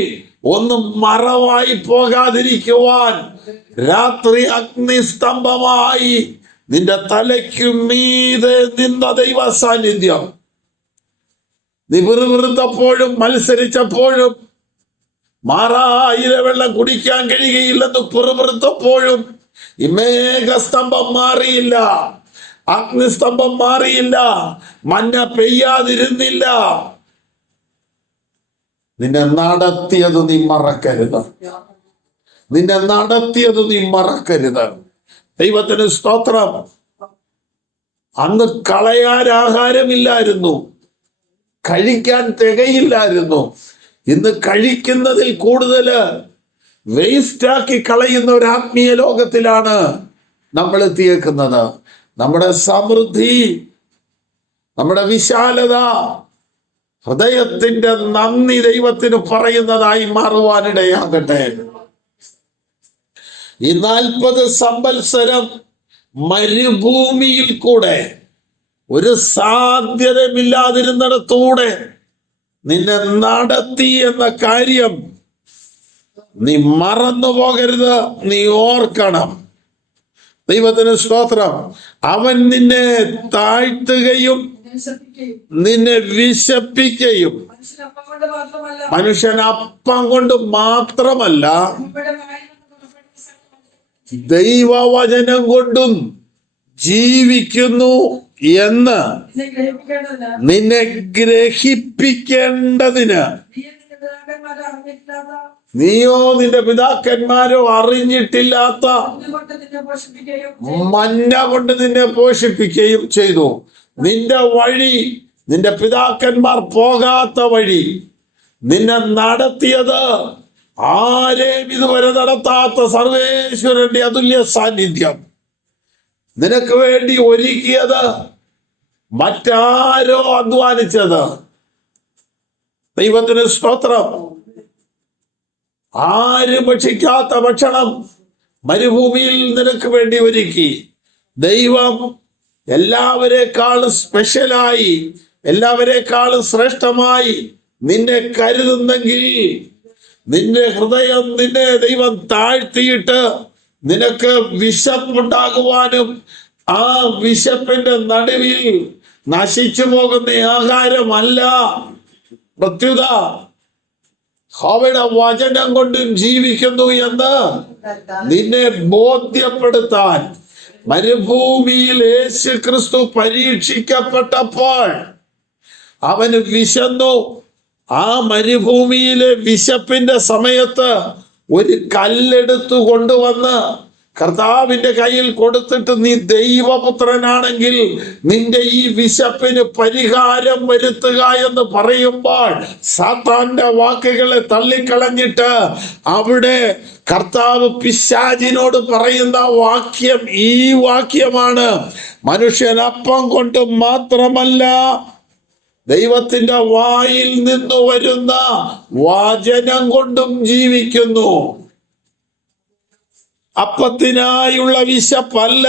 ഒന്നും മറവായി പോകാതിരിക്കുവാൻ രാത്രി അഗ്നിസ്തംഭമായി നിന്റെ തലയ്ക്കു മീതെ നിന്ന ദൈവ സാന്നിധ്യം. നീ വെറുതപ്പോഴും മത്സരിച്ചപ്പോഴും, മാറായിലെ വെള്ളം കുടിക്കാൻ കഴിയുകയില്ലെന്ന് പെറുപെറുത്തപ്പോഴും ഈ മേഘസ്തംഭം മാറിയില്ല, അഗ്നിസ്തംഭം മാറിയില്ല, മഞ്ഞ പെയ്യാതിരുന്നില്ല. നിന്നെ നടത്തിയത് നീ മറക്കരുത്. നിന്നെ നടത്തിയത് നീ മറക്കരുത്. ദൈവത്തിന് സ്തോത്രം. അന്ന് കളയാൻ ആഹാരമില്ലായിരുന്നു. കഴിക്കാൻ തികയില്ലായിരുന്നു. ഇന്ന് കഴിക്കുന്നതിൽ കൂടുതൽ വേസ്റ്റാക്കി കളയുന്ന ഒരു ആത്മീയ ലോകത്തിലാണ് നമ്മൾ എത്തിയേക്കുന്നത്. നമ്മുടെ സമൃദ്ധി, നമ്മുടെ വിശാലത, ഹൃദയത്തിന്റെ നന്ദി ദൈവത്തിന് പറയുന്നതായി മാറുവാനിടയാകട്ടെ. ഈ 40 സംവത്സരം മരുഭൂമിയിൽ കൂടെ ഒരു സാധ്യതയില്ലാതിരുന്നിടത്തൂടെ നിന്നെ നടത്തി എന്ന കാര്യം നീ മറന്നു പോകരുത്, നീ ഓർക്കണം. ദൈവത്തിന് സ്തോത്രം. അവൻ നിന്നെ താഴ്ത്തുകയും നിന്നെ വിശപ്പിക്കുകയും, മനുഷ്യൻ അപ്പം കൊണ്ട് മാത്രമല്ല ദൈവവചനം കൊണ്ടും ജീവിക്കുന്നു എന്ന് നിന്നെ ഗ്രഹിപ്പിക്കേണ്ടതിന് നീയോ നിന്റെ പിതാക്കന്മാരോ അറിഞ്ഞിട്ടില്ലാത്ത മന്ന കൊണ്ട് നിന്നെ പോഷിപ്പിക്കുകയും ചെയ്തു. നിന്റെ വഴി, നിന്റെ പിതാക്കന്മാർ പോകാത്ത വഴി നിന്നെ നടത്തിയത് ആരെയും ഇതുവരെ നടത്താത്ത സർവേശ്വരന്റെ അതുല്യ സാന്നിധ്യം നിനക്ക് വേണ്ടി ഒരുക്കിയത് മറ്റാരോ അധ്വാനിച്ചത്. ദൈവത്തിന് സ്തോത്രം. ആരും ഭക്ഷിക്കാത്ത ഭക്ഷണം മരുഭൂമിയിൽ നിനക്ക് വേണ്ടി ഒരുക്കി. ദൈവം എല്ലാവരെക്കാളും സ്പെഷ്യലായി, എല്ലാവരെക്കാളും ശ്രേഷ്ഠമായി നിന്നെ കരുതുന്നെങ്കിൽ നിന്റെ ഹൃദയം, നിന്നെ ദൈവം താഴ്ത്തിയിട്ട് നിനക്ക് വിശപ്പുണ്ടാകുവാനും ആ വിശപ്പിന്റെ നടുവിൽ നശിച്ചു പോകുന്ന ആഹാരമല്ല, പ്രത്യുത അവയുടെ വചനം കൊണ്ടും ജീവിക്കുന്നു എന്ന് നിന്നെ ബോധ്യപ്പെടുത്താൻ മരുഭൂമിയിൽ യേശു ക്രിസ്തു പരീക്ഷിക്കപ്പെട്ടപ്പോൾ അവന് വിശന്നു. ആ മരുഭൂമിയിലെ വിശപ്പിന്റെ സമയത്ത് ഒരു കല്ലെടുത്തു കൊണ്ടുവന്ന് കർത്താവിന്റെ കയ്യിൽ കൊടുത്തിട്ട്, നീ ദൈവപുത്രനാണെങ്കിൽ നിന്റെ ഈ വിശപ്പിന് പരിഹാരം വരുത്തുക എന്ന് പറയുമ്പോൾ സാത്താന്റെ വാക്കുകളെ തള്ളിക്കളഞ്ഞിട്ട് അവിടെ കർത്താവ് പിശാചിനോട് പറയുന്ന വാക്യം ഈ വാക്യമാണ്: മനുഷ്യൻ അപ്പം കൊണ്ട് മാത്രമല്ല ദൈവത്തിന്റെ വായിൽ നിന്ന് വരുന്ന വചനം കൊണ്ടും ജീവിക്കുന്നു. അപ്പത്തിനായുള്ള വിശപ്പല്ല,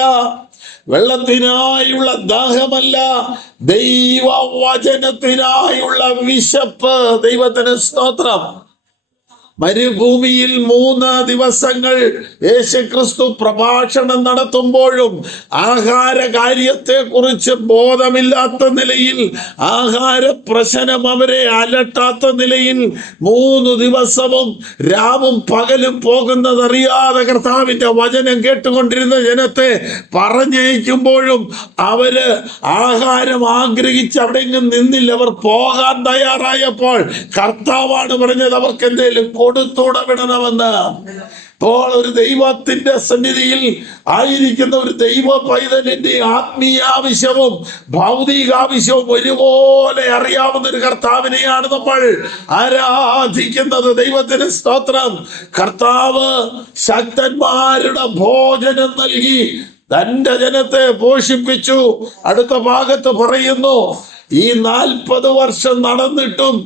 വെള്ളത്തിനായുള്ള ദാഹമല്ല, ദൈവവചനത്തിനായുള്ള വിശപ്പ്. ദൈവത്തിന് സ്തോത്രം. മരുഭൂമിയിൽ 3 ദിവസങ്ങൾ യേശുക്രിസ്തു പ്രഭാഷണം നടത്തുമ്പോഴും ആഹാര കാര്യത്തെ കുറിച്ച് ബോധമില്ലാത്ത നിലയിൽ, ആഹാര പ്രശ്നം അവരെ അലട്ടാത്ത നിലയിൽ 3 ദിവസവും രാവും പകലും പോകുന്നതറിയാതെ കർത്താവിന്റെ വചനം കേട്ടുകൊണ്ടിരുന്ന ജനത്തെ പറഞ്ഞയക്കുമ്പോഴും അവര് ആഹാരം ആഗ്രഹിച്ച് അവിടെ നിന്നില്ല. അവർ പോകാൻ തയ്യാറായപ്പോൾ കർത്താവാണ് പറഞ്ഞത് അവർക്ക് എന്തേലും കൊടുത്തുടവിടണമെന്ന്. ഇപ്പോൾ ഒരു ദൈവത്തിന്റെ സന്നിധിയിൽ ആയിരിക്കുന്ന ഒരു ദൈവ പൈതലിന്റെ ആത്മീയ ആവശ്യവും ഭൗതിക ആവശ്യവും ഒരുപോലെ അറിയാവുന്ന ഒരു കർത്താവിനെയാണ് നമ്മൾ ആരാധിക്കുന്നത്. ദൈവത്തിന് സ്തോത്രം. കർത്താവ് ശക്തന്മാരുടെ ഭോജനം നൽകി തന്റെ ജനത്തെ പോഷിപ്പിച്ചു. അടുത്ത ഭാഗത്ത് പറയുന്നു, ഈ 40 വർഷം നടന്നിട്ടും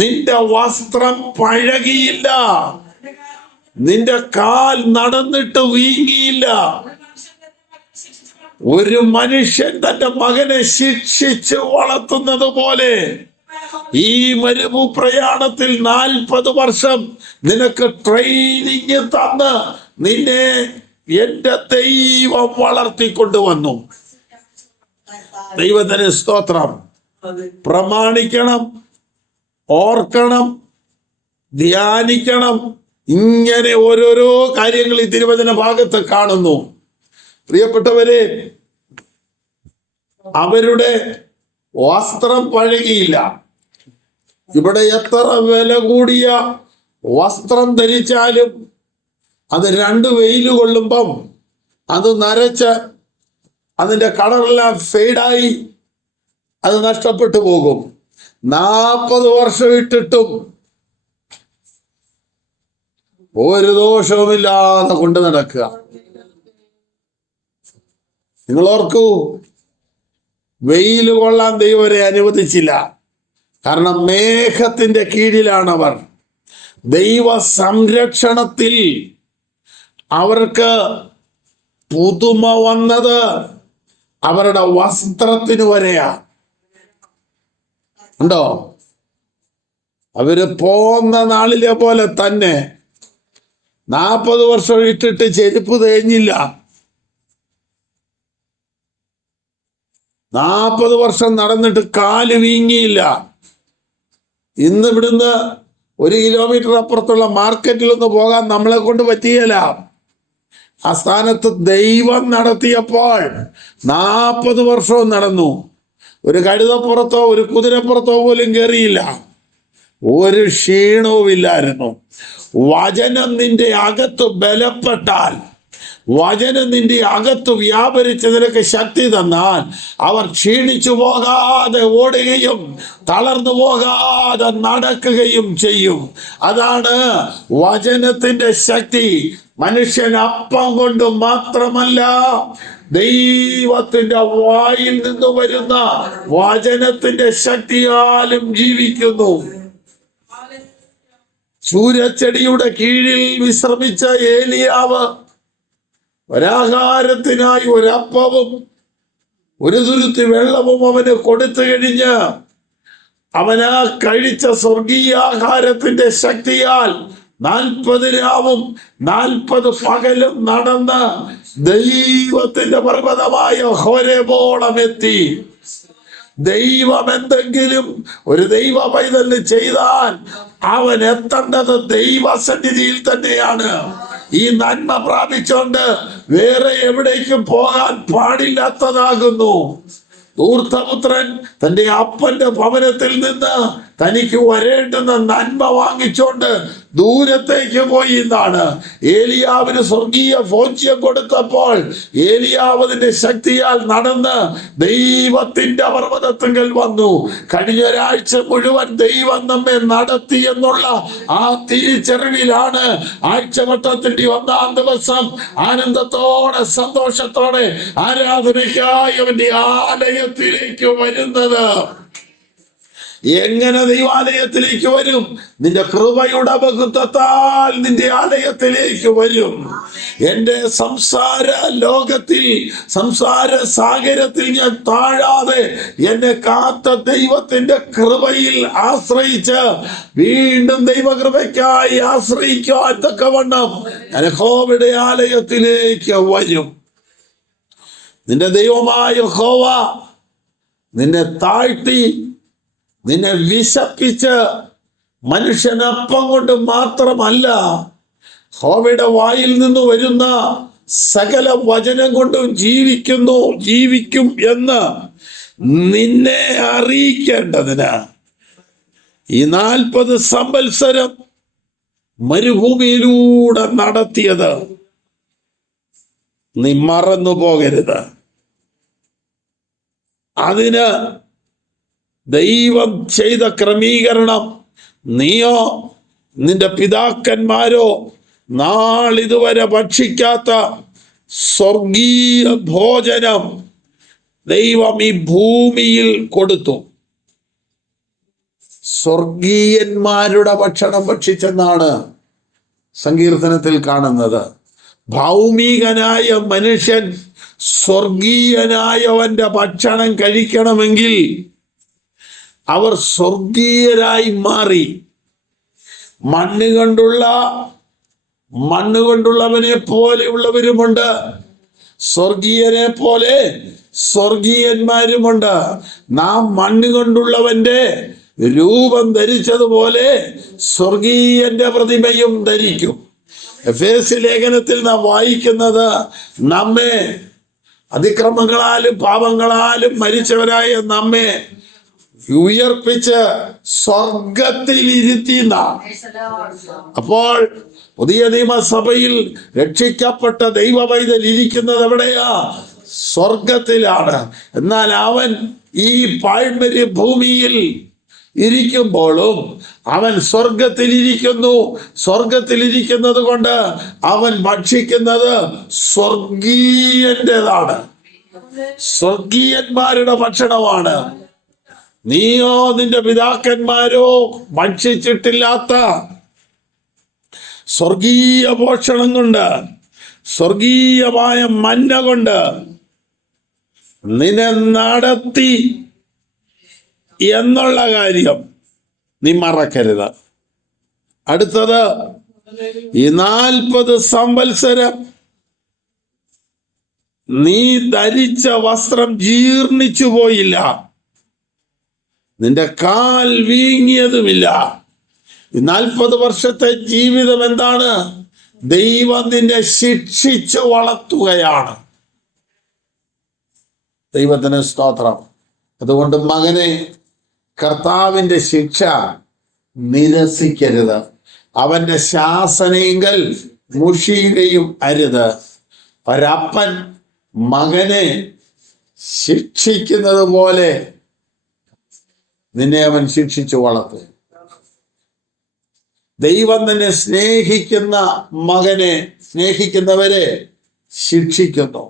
നിന്റെ വസ്ത്രം പഴകിയില്ല, നിന്റെ കാൽ നടന്നിട്ട് വീങ്ങിയില്ല. ഒരു മനുഷ്യൻ തന്റെ മകനെ ശിക്ഷിച്ച് വളർത്തുന്നത് പോലെ ഈ മരുഭൂ പ്രയാണത്തിൽ 40 വർഷം നിനക്ക് ട്രെയിനിങ് തന്ന് നിന്നെ എന്റെ ദൈവം വളർത്തിക്കൊണ്ടുവന്നു. ദൈവത്തിന് സ്തോത്രം. പ്രമാണിക്കണം, ഓർക്കണം, ധ്യാനിക്കണം. ഇങ്ങനെ ഓരോരോ കാര്യങ്ങൾ ഈ തിരുവചന ഭാഗത്ത് കാണുന്നു. പ്രിയപ്പെട്ടവരെ, അവരുടെ വസ്ത്രം പഴകിയില്ല. ഇവിടെ എത്ര വില കൂടിയ വസ്ത്രം ധരിച്ചാലും അത് 2 വെയിൽ കൊള്ളുമ്പം അത് നരച്ച് അതിൻ്റെ കളറെല്ലാം ഫെയ്ഡായി അത് നഷ്ടപ്പെട്ടു പോകും. 40 വർഷം ഇട്ടിട്ടും ഒരു ദോഷവുമില്ലാതെ കൊണ്ട് നടക്കുക. നിങ്ങൾ ഓർക്കൂ, വെയിൽ കൊള്ളാൻ ദൈവം അവരെ അനുവദിച്ചില്ല. കാരണം മേഘത്തിന്റെ കീഴിലാണവർ. ദൈവ സംരക്ഷണത്തിൽ അവർക്ക് പുതുമ വന്നത് അവരുടെ വസ്ത്രത്തിന് വരെയാ. ഉണ്ടോ? അവര് പോന്ന നാളിലെ പോലെ തന്നെ 40 വർഷം ഇട്ടിട്ട് ചെരുപ്പ് തേഞ്ഞില്ല. 40 വർഷം നടന്നിട്ട് കാല് വീങ്ങിയില്ല. ഇന്ന് ഇവിടുന്ന് 1 കിലോമീറ്റർ അപ്പുറത്തുള്ള മാർക്കറ്റിലൊന്ന് പോകാൻ നമ്മളെ കൊണ്ട് പറ്റിയല്ല. ആ സ്ഥാനത്ത് ദൈവം നടത്തിയപ്പോൾ 40 വർഷവും നടന്നു. ഒരു കഴുതപ്പുറത്തോ ഒരു കുതിരപ്പുറത്തോ പോലും കയറിയില്ല. ഒരു ക്ഷീണവും ഇല്ലായിരുന്നു. വചനം നിന്റെ അകത്ത് ബലപ്പെട്ടാൽ, വചനം നിന്റെ അകത്ത് വ്യാപരിച്ച് നിനക്ക് ശക്തി തന്നാൽ അവർ ക്ഷീണിച്ചു പോകാതെ ഓടുകയും തളർന്നു പോകാതെ നടക്കുകയും ചെയ്യും. അതാണ് വചനത്തിന്റെ ശക്തി. മനുഷ്യൻ അപ്പം കൊണ്ട് മാത്രമല്ല, ദൈവത്തിന്റെ വായിൽ നിന്ന് വരുന്ന വചനത്തിന്റെ ശക്തിയാലും ജീവിക്കുന്നു. സൂര്യച്ചെടിയുടെ കീഴിൽ വിശ്രമിച്ച ഏലിയാവ് ഒരാഹാരത്തിനായി ഒരപ്പവും ഒരു തുരുത്തി വെള്ളവും അവന് കൊടുത്തു കഴിഞ്ഞ് അവനാ കഴിച്ച സ്വർഗീയാഹാരത്തിന്റെ ശക്തിയാൽ 40 രാവും 40 പകലും നടന്ന് ദൈവത്തിന്റെ പർവ്വതമായ ഹോരേബോളം എത്തി. ദൈവം എന്തെങ്കിലും ഒരു ദൈവ പൈതലിന് ചെയ്താൽ അവൻ എത്തേണ്ടത് ദൈവസന്നിധിയിൽ തന്നെയാണ്. ഈ നന്മ പ്രാപിച്ചോണ്ട് വേറെ എവിടേക്കും പോകാൻ പാടില്ലാത്തതാകുന്നു. ധൂർത്തപുത്രൻ തന്റെ അപ്പന്റെ ഭവനത്തിൽ നിന്ന് തനിക്ക് വരേണ്ടുന്ന നന്മ വാങ്ങിച്ചോണ്ട് ദൂരത്തേക്ക് പോയി എന്നാണ്. ഏലിയാവിന് സ്വർഗീയ ഭോജ്യം കൊടുത്തപ്പോൾ ഏലിയാവ് അതിന്റെ ശക്തിയാൽ നടന്ന് ദൈവത്തിന്റെ പർവ്വതത്തിങ്കൽ വന്നു. കഴിഞ്ഞ ഒരാഴ്ച മുഴുവൻ ദൈവം നമ്മെ നടത്തി എന്നുള്ള ആ തിരിച്ചറിവിലാണ് ആഴ്ചവട്ടത്തിന്റെ 1-ാം ദിവസം ആനന്ദത്തോടെ സന്തോഷത്തോടെ ആരാധനയ്ക്കായി അവന്റെ ആലയത്തിലേക്ക് വരുന്നത്. എങ്ങനെ ദൈവാലയത്തിലേക്ക് വരും? നിന്റെ കൃപയുടെ ബഹുത്വത്താൽ നിന്റെ ആലയത്തിലേക്ക് വരും. എന്റെ സംസാര ലോകത്തിൽ, സംസാര സാഗരത്തിൽ ഞാൻ താഴാതെ എന്നെ കാത്ത ദൈവത്തിന്റെ കൃപയിൽ ആശ്രയിച്ച് വീണ്ടും ദൈവകൃപയ്ക്കായി ആശ്രയിക്കാൻ തക്കവണ്ണം ഞാൻ യഹോവയുടെ ആലയത്തിലേക്ക് വരും. നിന്റെ ദൈവമായ യഹോവ നിന്നെ താഴ്ത്തി, നിന്നെ വിശപ്പിച്ച് മനുഷ്യനപ്പം കൊണ്ട് മാത്രമല്ല യഹോവയുടെ വായിൽ നിന്ന് വരുന്ന സകല വചനം കൊണ്ടും ജീവിക്കും എന്ന് നിന്നെ അറിയിക്കേണ്ടതിന് ഈ 40 സംവത്സരം മരുഭൂമിയിലൂടെ നടത്തിയത് നീ മറന്നു പോകരുത്. അതിന് ദൈവം ചെയ്ത ക്രമീകരണം നീയോ നിന്റെ പിതാക്കന്മാരോ നാളിതുവരെ ഭക്ഷിക്കാത്ത സ്വർഗീയ ഭോജനം ദൈവം ഈ ഭൂമിയിൽ കൊടുത്തു. സ്വർഗീയന്മാരുടെ ഭക്ഷണം ഭക്ഷിച്ചെന്നാണ് സങ്കീർത്തനത്തിൽ കാണുന്നത്. ഭൗമികനായ മനുഷ്യൻ സ്വർഗീയനായവന്റെ ഭക്ഷണം കഴിക്കണമെങ്കിൽ അവർ സ്വർഗീയരായി മാറി. മണ്ണുകൊണ്ടുള്ളവനെ പോലെയുള്ളവരുമുണ്ട്, സ്വർഗീയനെ പോലെ സ്വർഗീയന്മാരുമുണ്ട്. നാം മണ്ണുകൊണ്ടുള്ളവന്റെ രൂപം ധരിച്ചതുപോലെ സ്വർഗീയന്റെ പ്രതിമയും ധരിക്കും. എഫേസ്യ ലേഖനത്തിൽ നാം വായിക്കുന്നത്, നമ്മെ അതിക്രമങ്ങളാലും പാപങ്ങളാലും മരിച്ചവരായ നമ്മെ ഉയർപ്പിച്ച് സ്വർഗത്തിൽ ഇരുത്തിന. അപ്പോൾ പുതിയ നിയമസഭയിൽ രക്ഷിക്കപ്പെട്ട ദൈവ പൈതൽ ഇരിക്കുന്നത് എവിടെയാ? സ്വർഗത്തിലാണ്. എന്നാൽ അവൻ ഈ പാഴ്മര്യ ഭൂമിയിൽ ഇരിക്കുമ്പോഴും അവൻ സ്വർഗത്തിലിരിക്കുന്നു. സ്വർഗത്തിലിരിക്കുന്നത് കൊണ്ട് അവൻ ഭക്ഷിക്കുന്നത് സ്വർഗീയൻ്റെതാണ്, സ്വർഗീയന്മാരുടെ ഭക്ഷണമാണ്. നീയോ നിന്റെ പിതാക്കന്മാരോ ഭക്ഷിച്ചിട്ടില്ലാത്ത സ്വർഗീയ ഭോഷണം കൊണ്ട്, സ്വർഗീയമായ മന്ന കൊണ്ട് നിന്നെ നടത്തി എന്നുള്ള കാര്യം നീ മറക്കരുത്. അടുത്തത്, ഈ 40 സംവത്സരം നീ ധരിച്ച വസ്ത്രം ജീർണിച്ചു പോയില്ല, നിന്റെ കാൽ വീങ്ങിയതുമില്ല. ഈ 40 വർഷത്തെ ജീവിതം എന്താണ്? ദൈവം നിന്നെ ശിക്ഷിച്ചു വളർത്തുകയാണ്. ദൈവത്തിന് സ്തോത്രം. അതുകൊണ്ട് മകനെ, കർത്താവിൻ്റെ ശിക്ഷ നിരസിക്കരുത്. അവന്റെ ശാസനയെങ്കിൽ മുഷിയുകയും അരുത്. ഒരപ്പൻ മകനെ ശിക്ഷിക്കുന്നത് പോലെ നിന്നെ അവൻ ശിക്ഷിച്ചു വളർത്തും. ദൈവം തന്നെ സ്നേഹിക്കുന്ന മകനെ, സ്നേഹിക്കുന്നവരെ ശിക്ഷിക്കുന്നു.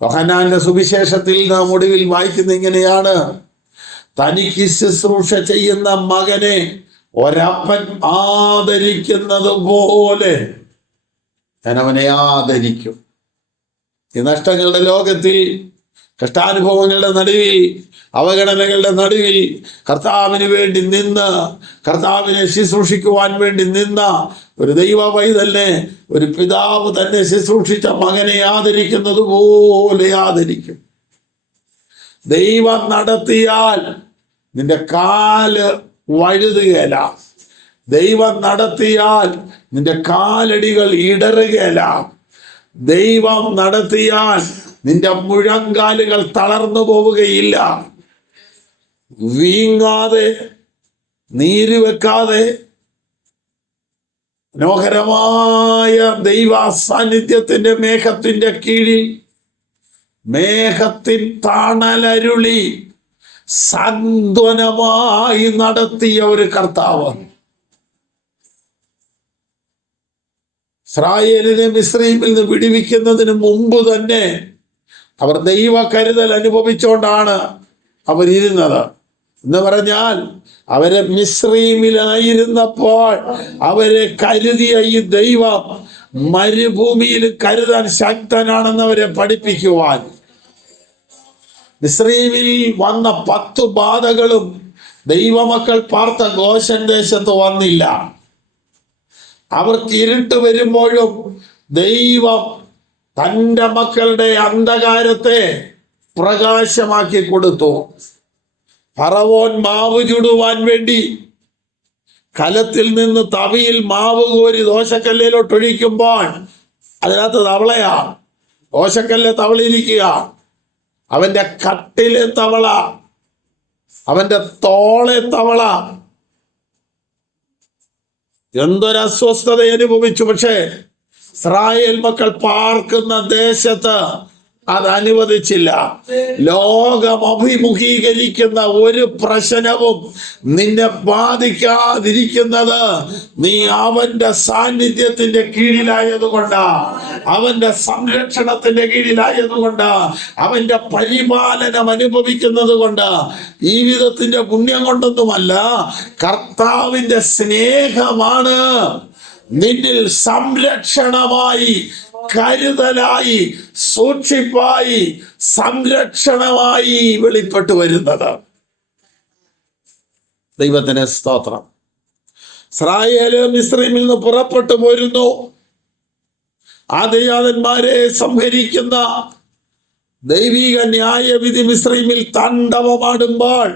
യോഹന്നാന്റെ സുവിശേഷത്തിൽ നാം ഒടുവിൽ വായിക്കുന്ന ഇങ്ങനെയാണ്: തനിക്ക് ശുശ്രൂഷ ചെയ്യുന്ന മകനെ ഒരപ്പൻ ആദരിക്കുന്നത് പോലെ ഞാൻ അവനെ ആദരിക്കും. ഈ നഷ്ടങ്ങളുടെ ലോകത്തിൽ, കഷ്ടാനുഭവങ്ങളുടെ നടുവിൽ, അവഗണനകളുടെ നടുവിൽ കർത്താവിന് വേണ്ടി നിന്ന്, കർത്താവിനെ ശുശ്രൂഷിക്കുവാൻ വേണ്ടി നിന്ന ഒരു ദൈവ പൈതലിനെ ഒരു പിതാവ് തന്നെ ശുശ്രൂഷിച്ച മകനെ ആദരിക്കുന്നത് പോലെ ആദരിക്കും. ദൈവം നടത്തിയാൽ നിന്റെ കാല് വഴുതുകയില്ല. ദൈവം നടത്തിയാൽ നിന്റെ കാലടികൾ ഇടറുകയില്ല. ദൈവം നടത്തിയാൽ നിന്റെ മുഴങ്കാലുകൾ തളർന്നു പോവുകയില്ല. വീങ്ങാതെ, നീര് വെക്കാതെ മനോഹരമായ ദൈവ സാന്നിധ്യത്തിന്റെ മേഘത്തിന്റെ കീഴിൽ മേഘത്തിൻ തണലരുളി സാന്ത്വനമായി നടത്തിയ ഒരു കർത്താവ്. ഇസ്രായേലിനെ മിസ്രയീമിൽ നിന്ന് വിടുവിക്കുന്നതിന് മുമ്പ് തന്നെ അവർ ദൈവ കരുതൽ അനുഭവിച്ചുകൊണ്ടാണ് അവരിരുന്നത്. എന്ന് പറഞ്ഞാൽ അവരെ മിസ്രയീമിലായിരുന്നപ്പോൾ അവരെ കരുതിയ ഈ ദൈവം മരുഭൂമിയിൽ കരുതാൻ ശക്തനാണെന്ന് അവരെ പഠിപ്പിക്കുവാൻ, മിസ്രയീമിൽ വന്ന 10 ബാധകളും ദൈവമക്കൾ പാർത്ത ഗോശൻ ദേശത്ത് വന്നില്ല. അവർക്ക് ഇരുട്ട് വരുമ്പോഴും ദൈവം തൻ്റെ മക്കളുടെ അന്ധകാരത്തെ പ്രകാശമാക്കി കൊടുത്തു. ഫറവോൻ മാവ് ചുടുവാൻ വേണ്ടി കലത്തിൽ നിന്ന് തവിയിൽ മാവ് കോരി ദോശക്കല്ലിലോട്ട് ഒഴിക്കുമ്പോൾ അതിനകത്ത് തവളയാ. ദോശക്കല്ല് തവളയിരിക്കുക, അവന്റെ കട്ടിലെ തവള, അവന്റെ തോളെ തവള. എന്തൊരു അസ്വസ്ഥത അനുഭവിച്ചു. പക്ഷേ ഇസ്രായേൽ മക്കൾ പാർക്കുന്ന ദേശത്ത് അത് അനുവദിച്ചില്ല. ലോകം അഭിമുഖീകരിക്കുന്ന ഒരു പ്രശ്നവും നിന്നെ ബാധിക്കാതിരിക്കുന്നത് നീ അവന്റെ സാന്നിധ്യത്തിന്റെ കീഴിലായതുകൊണ്ട്, അവന്റെ സംരക്ഷണത്തിന്റെ കീഴിലായതുകൊണ്ട്, അവന്റെ പരിപാലനം അനുഭവിക്കുന്നത് കൊണ്ട്, ജീവിതത്തിന്റെ പുണ്യം കൊണ്ടൊന്നുമല്ല, കർത്താവിന്റെ സ്നേഹമാണ് നിന്നിൽ സംരക്ഷണമായി, കരുതലായി, സൂക്ഷിപ്പായി, സംരക്ഷണമായി വെളിപ്പെട്ടു വരുന്നത്. ദൈവത്തിന് സ്തോത്രം. ഇസ്രായേല് മിസ്രയീമിൽ നിന്ന് പുറപ്പെട്ടു പോരുന്നു. ആദിജാതന്മാരെ സംഹരിക്കുന്ന ദൈവിക ന്യായവിധി മിസ്രയീമിൽ താണ്ഡവമാടുമ്പോൾ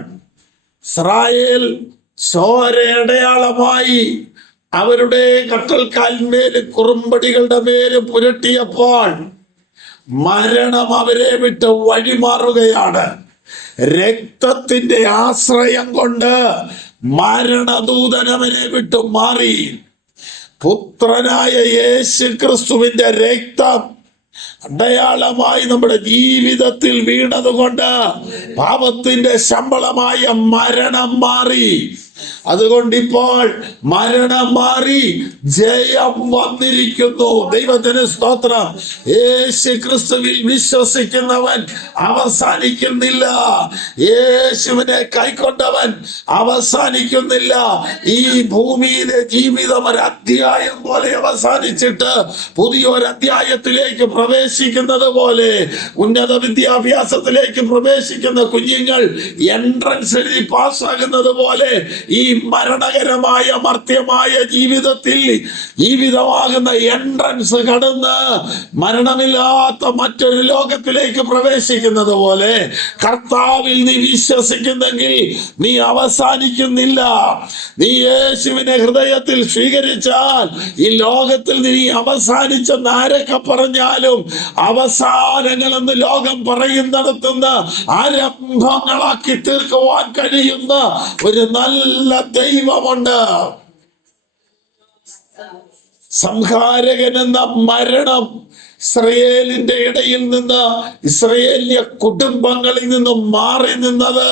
ഇസ്രായേൽ ചോരയടയാളമായി അവരുടെ കട്ടൽക്കാലിന്മേലും കുറുമ്പടികളുടെ മേലും പുരട്ടിയപ്പോൾ മരണം അവരെ വിട്ട് വഴിമാറുകയാണ്. രക്തത്തിന്റെ ആശ്രയം കൊണ്ട് മരണദൂതനവനെ വിട്ടു മാറി. പുത്രനായ യേശു ക്രിസ്തുവിന്റെ രക്തം അടയാളമായി നമ്മുടെ ജീവിതത്തിൽ വീണതുകൊണ്ട് പാപത്തിന്റെ ശമ്പളമായ മരണം മാറി. അതുകൊണ്ട് ഇപ്പോൾ മരണം മാറി ജയം വന്നിരിക്കുന്നു. ദൈവത്തിന് സ്തോത്രം. യേശു ക്രിസ്തുവിൽ വിശ്വസിക്കുന്നവൻ അവസാനിക്കുന്നില്ല. യേശുവിനെ കൈക്കൊണ്ടവൻ അവസാനിക്കുന്നില്ല. ഈ ഭൂമിയിലെ ജീവിതം ഒരു അധ്യായം പോലെ അവസാനിച്ചിട്ട് പുതിയൊരു അധ്യായത്തിലേക്ക് പ്രവേശിക്കുന്നത് പോലെ, ഉന്നത വിദ്യാഭ്യാസത്തിലേക്ക് പ്രവേശിക്കുന്ന കുഞ്ഞുങ്ങൾ എൻട്രൻസ് എഴുതി പാസ്സാകുന്നത് പോലെ, ഈ മരണകരമായ മർത്യമായ ജീവിതമാകുന്ന എൻട്രൻസ് കടന്ന് മരണമില്ലാത്ത മറ്റൊരു ലോകത്തിലേക്ക് പ്രവേശിക്കുന്നത് പോലെ, കർത്താവിൽ നീ വിശ്വസിക്കുന്നെങ്കിൽ നീ അവസാനിക്കുന്നില്ല. നീ യേശുവിനെ ഹൃദയത്തിൽ സ്വീകരിച്ചാൽ ഈ ലോകത്തിൽ നീ അവസാനിച്ചെന്ന് ആരൊക്കെ പറഞ്ഞാലും അവസാനങ്ങളെന്ന് ലോകം പറയുന്നിടത്തുനിന്ന് ആരംഭങ്ങളാക്കി തീർക്കുവാൻ കഴിയുന്ന ഒരു നല്ല ദൈവമുണ്ട്. സംഹാരകൻ എന്ന മരണം ഇസ്രയേലിന്റെ ഇടയിൽ നിന്ന്, ഇസ്രയേലിയ കുടുംബങ്ങളിൽ നിന്നും മാറി നിന്നത്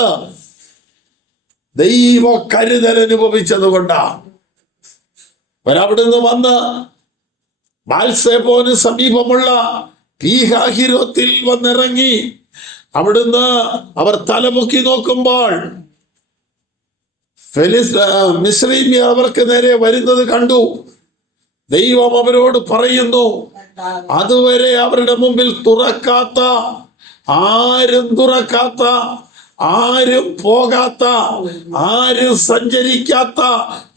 ദൈവ കരുതൽ അനുഭവിച്ചത് കൊണ്ടാണ്. അവരവിടുന്ന് വന്ന് ബാൽസെബോന് സമീപമുള്ള പീഹാഹിരോത്തിൽ വന്നിറങ്ങി. അവിടുന്ന് അവർ തലമുക്കി നോക്കുമ്പോൾ മിസ്രയീമ്യർ അവർക്ക് നേരെ വരുന്നത് കണ്ടു. ദൈവം അവരോട് പറയുന്നു, അതുവരെ അവരുടെ മുമ്പിൽ തുറക്കാത്ത, ആരും തുറക്കാത്ത, ആരും പോകാത്ത, ആരും സഞ്ചരിക്കാത്ത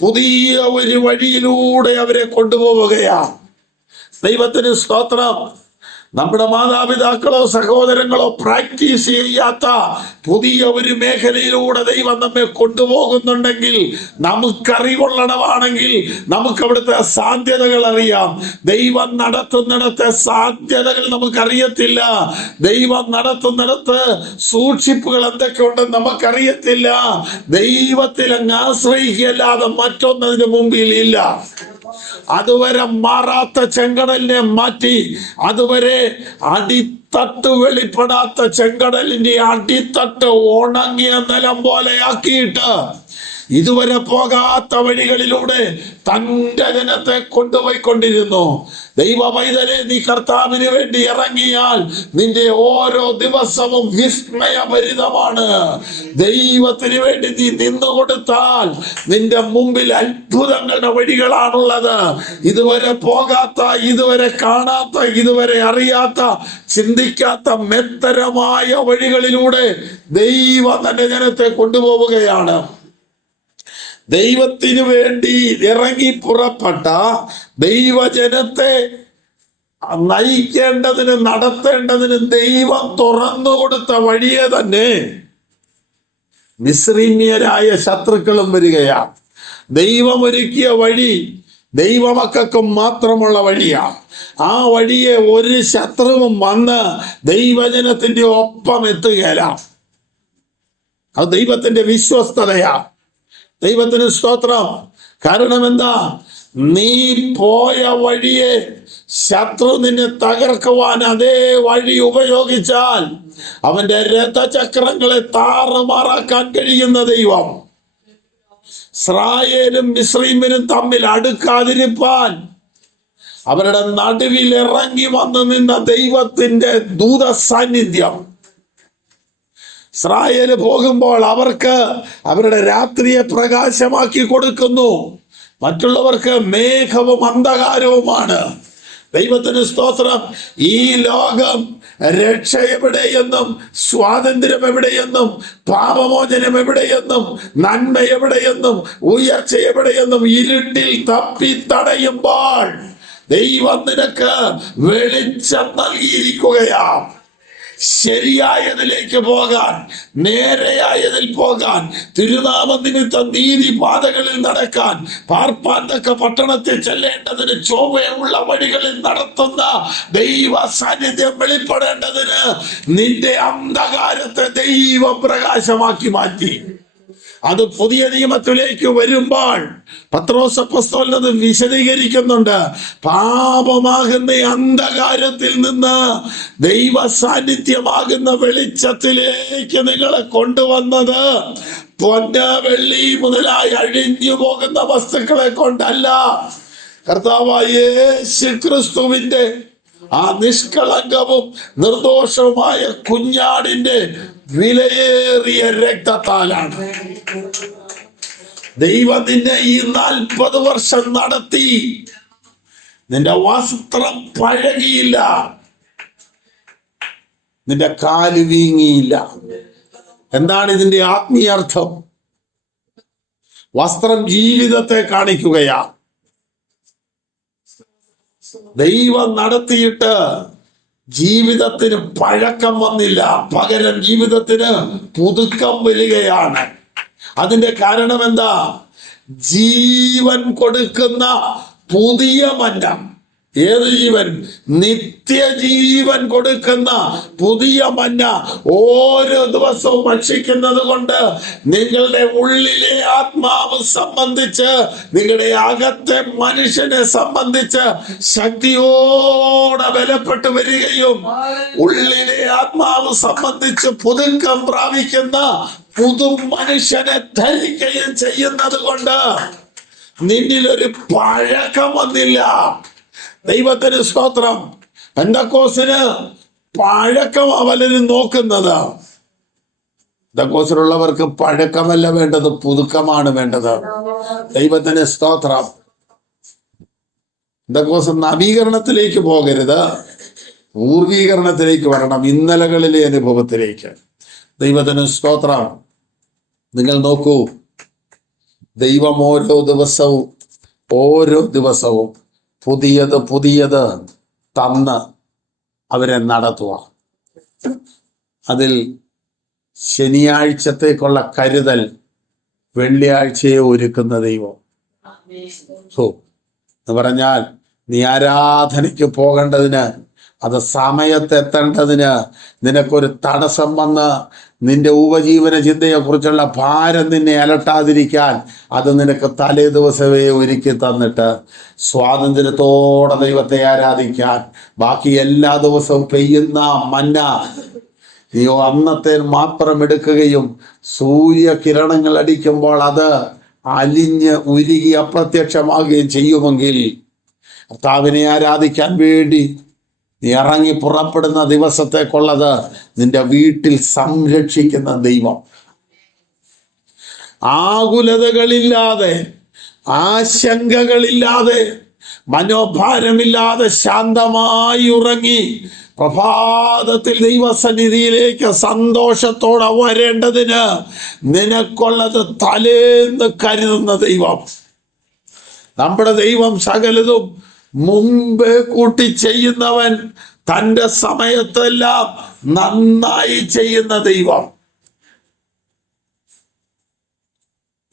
പുതിയ ഒരു വഴിയിലൂടെ അവരെ കൊണ്ടുപോവുകയാണ്. ദൈവത്തിന് സ്തോത്രം. നമ്മുടെ മാതാപിതാക്കളോ സഹോദരങ്ങളോ പ്രാക്ടീസ് ചെയ്യാത്ത പുതിയ ഒരു മേഖലയിലൂടെ ദൈവം നമ്മെ കൊണ്ടുപോകുന്നുണ്ടെങ്കിൽ, നമുക്കറിവുള്ളടവാണെങ്കിൽ നമുക്ക് അവിടുത്തെ സാധ്യതകൾ അറിയാം. ദൈവം നടത്തുന്നിടത്തെ സാധ്യതകൾ നമുക്കറിയത്തില്ല. ദൈവം നടത്തുന്നിടത്ത് സൂക്ഷിപ്പുകൾ എന്തൊക്കെയുണ്ടെന്ന് നമുക്കറിയത്തില്ല. ദൈവത്തിൽ അങ്ങ് ആശ്രയിക്കല്ലാതെ മറ്റൊന്നതിന് മുമ്പിൽ ഇല്ല. അതുവരെ മാറാത്ത ചെങ്കടലിനെ മാറ്റി, അതുവരെ അടിത്തട്ട് വെളിപ്പെടാത്ത ചെങ്കടലിന്റെ അടിത്തട്ട് ഉണങ്ങിയ നിലം പോലെ ആക്കിയിട്ട് ഇതുവരെ പോകാത്ത വഴികളിലൂടെ തന്റെ ജനത്തെ കൊണ്ടുപോയിക്കൊണ്ടിരുന്നു. ദൈവ പൈതലെ, നീ കർത്താവിന് വേണ്ടി ഇറങ്ങിയാൽ നിന്റെ ഓരോ ദിവസവും വിസ്മയഭരിതമാണ്. ദൈവത്തിന് വേണ്ടി നീ നിന്നുകൊടുത്താൽ നിന്റെ മുമ്പിൽ അത്ഭുതങ്ങളുടെ വഴികളാണുള്ളത്. ഇതുവരെ പോകാത്ത, ഇതുവരെ കാണാത്ത, ഇതുവരെ അറിയാത്ത, ചിന്തിക്കാത്ത മെത്തരമായ വഴികളിലൂടെ ദൈവം തന്റെ ജനത്തെ കൊണ്ടുപോവുകയാണ്. ദൈവത്തിന് വേണ്ടി ഇറങ്ങി പുറപ്പെട്ട ദൈവജനത്തെ നയിക്കേണ്ടതിന്, നടത്തേണ്ടതിന് ദൈവം തുറന്നു കൊടുത്ത വഴിയെ തന്നെ മിസ്രയീമ്യരായ ശത്രുക്കളും വരികയാണ്. ദൈവം ഒരുക്കിയ വഴി ദൈവമക്കൾക്കും മാത്രമുള്ള വഴിയാണ്. ആ വഴിയെ ഒരു ശത്രുവും വന്ന് ദൈവജനത്തിന്റെ ഒപ്പം എത്തുകയില്ല. അത് ദൈവത്തിന്റെ വിശ്വസ്തതയാ. ദൈവത്തിന് സ്തോത്രം. കാരണം എന്താ? നീ പോയ വഴിയെ ശത്രു നിന്നെ തകർക്കുവാൻ അതേ വഴി ഉപയോഗിച്ചാൽ അവന്റെ രഥചക്രങ്ങളെ താറുമാറാക്കാൻ കഴിയുന്ന ദൈവം ഇസ്രായേലും മിസ്രയീമ്യരും തമ്മിൽ അടുക്കാതിരിപ്പാൻ അവരുടെ നടുവിൽ ഇറങ്ങി വന്നു നിന്ന ദൈവത്തിന്റെ ദൂത സാന്നിധ്യം. ഇസ്രായേല് പോകുമ്പോൾ അവർക്ക് അവരുടെ രാത്രിയെ പ്രകാശമാക്കി കൊടുക്കുന്നു. മറ്റുള്ളവർക്ക് മേഘവും അന്ധകാരവുമാണ്. ദൈവത്തിന് സ്തോത്രം. ഈ ലോകം രക്ഷ എവിടെയെന്നും, സ്വാതന്ത്ര്യം എവിടെയെന്നും, പാപമോചനം എവിടെയെന്നും, നന്മ എവിടെയെന്നും, ഉയർച്ച എവിടെയെന്നും ഇരുട്ടിൽ തപ്പി തടയുമ്പോൾ ദൈവം നിനക്ക് വെളിച്ചം നൽകിയിരിക്കുകയാണ്. ശരിയായതിലേക്ക് പോകാൻ, നേരെയായതിൽ പോകാൻ, തിരുനാമ നിമിത്തം നീതി പാതകളിൽ നടക്കാൻ, പാർപ്പാൻ തക്ക പട്ടണത്തിൽ ചെല്ലേണ്ടതിന് ചൊവ്വയുള്ള വഴികളിൽ നടത്തുന്ന ദൈവ സാന്നിധ്യം വെളിപ്പെടേണ്ടതിന് നിന്റെ അന്ധകാരത്തെ ദൈവം പ്രകാശമാക്കി മാറ്റി. അത് പുതിയ നിയമത്തിലേക്ക് വരുമ്പോൾ പത്രോസ് അപ്പോസ്തലൻ അത് വിശദീകരിക്കുന്നുണ്ട്. പാപമാകുന്ന അന്ധകാരത്തിൽ നിന്ന് ദൈവ സാന്നിധ്യമാകുന്ന വെളിച്ചത്തിലേക്ക് നിങ്ങളെ കൊണ്ടുവന്നത് പൊന്ന് വെള്ളി മുതലായി അഴിഞ്ഞു പോകുന്ന വസ്തുക്കളെ കൊണ്ടല്ല, കർത്താവായ യേശു ക്രിസ്തുവിന്റെ ആ നിഷ്കളങ്കവും നിർദോഷവുമായ കുഞ്ഞാടിന്റെ വിലയേറിയ രക്തത്താലാണ്. ദൈവം നിന്നെ ഈ 40 വർഷം നടത്തി. നിന്റെ വസ്ത്രം പഴകിയില്ല, നിന്റെ കാല് വീങ്ങിയില്ല. എന്താണ് ഇതിന്റെ ആത്മീയാർത്ഥം? വസ്ത്രം ജീവിതത്തെ കാണിക്കുകയാ. ദൈവം നടത്തിയിട്ട് ജീവിതത്തിന് പഴക്കം വന്നില്ല, പകരം ജീവിതത്തിന് പുതുക്കം വരികയാണ്. അതിന്റെ കാരണം എന്താ? ജീവൻ കൊടുക്കുന്ന പുതിയ മന്ന. ഏത് ജീവൻ? നിത്യജീവൻ കൊടുക്കുന്ന പുതിയ മന്ന ഓരോ ദിവസവും ഭക്ഷിക്കുന്നത് കൊണ്ട് നിങ്ങളുടെ ഉള്ളിലെ ആത്മാവ് സംബന്ധിച്ച്, നിങ്ങളുടെ അകത്തെ മനുഷ്യനെ സംബന്ധിച്ച് ശക്തിയോടെ ബലപ്പെട്ടു വരികയും ഉള്ളിലെ ആത്മാവ് സംബന്ധിച്ച് പുതുക്കം പ്രാപിക്കുന്ന പുതു മനുഷ്യനെ ധരിക്കുകയും ചെയ്യുന്നത് കൊണ്ട് നിന്നിലൊരു പഴക്കം വന്നില്ല. ദൈവത്തിന് സ്തോത്രം. പെന്തക്കോസ്തിന് പഴക്കം അവരും നോക്കുന്നത്. പെന്തക്കോസ്തിലുള്ളവർക്ക് പഴക്കമല്ല വേണ്ടത്, പുതുക്കമാണ് വേണ്ടത്. ദൈവത്തിന് സ്തോത്രം. പെന്തക്കോസ്ത് നവീകരണത്തിലേക്ക് പോകരുത്, പൂർവീകരണത്തിലേക്ക് വരണം, ഇന്നലകളിലെ അനുഭവത്തിലേക്ക്. ദൈവത്തിന് സ്തോത്രം. നിങ്ങൾ നോക്കൂ, ദൈവം ഓരോ ദിവസവും പുതിയത് തന്ന് അവരെ നടത്തുക. അതിൽ ശനിയാഴ്ചത്തേക്കുള്ള കരുതൽ വെള്ളിയാഴ്ചയെ ഒരുക്കുന്ന ദൈവം. എന്ന് പറഞ്ഞാൽ നീ ആരാധനയ്ക്ക് പോകേണ്ടതിന്, അത് സമയത്തെത്തേണ്ടതിന് നിനക്കൊരു തടസ്സം വന്ന് നിന്റെ ഉപജീവന ചിന്തയെക്കുറിച്ചുള്ള ഭാരം നിന്നെ അലട്ടാതിരിക്കാൻ അത് നിനക്ക് തലേ ദിവസമേ ഒരുക്കി തന്നിട്ട് സ്വാതന്ത്ര്യത്തോടെ ദൈവത്തെ ആരാധിക്കാൻ, ബാക്കി എല്ലാ ദിവസവും പെയ്യുന്ന മന്ന നീ അന്നത്തെ മാത്രം എടുക്കുകയും സൂര്യകിരണങ്ങൾ അടിക്കുമ്പോൾ അത് അലിഞ്ഞ് ഉരുകി അപ്രത്യക്ഷമാകുകയും ചെയ്യുമെങ്കിൽ കർത്താവിനെ ആരാധിക്കാൻ വേണ്ടി നീ ഇറങ്ങി പുറപ്പെടുന്ന ദിവസത്തേക്കുള്ളത് നിന്റെ വീട്ടിൽ സംരക്ഷിക്കുന്ന ദൈവം. ആകുലതകളില്ലാതെ, ആശങ്കകളില്ലാതെ, മനോഭാരമില്ലാതെ ശാന്തമായി ഉറങ്ങി പ്രഭാതത്തിൽ ദൈവസന്നിധിയിലേക്ക് സന്തോഷത്തോടെ വരേണ്ടതിന് നിനക്കുള്ളത് തലേന്ന് കരുതുന്ന ദൈവം. നമ്മുടെ ദൈവം സകലതും മുമ്പേ കൂട്ടി ചെയ്യുന്നവൻ, തൻ്റെ സമയത്തെല്ലാം നന്നായി ചെയ്യുന്ന ദൈവം.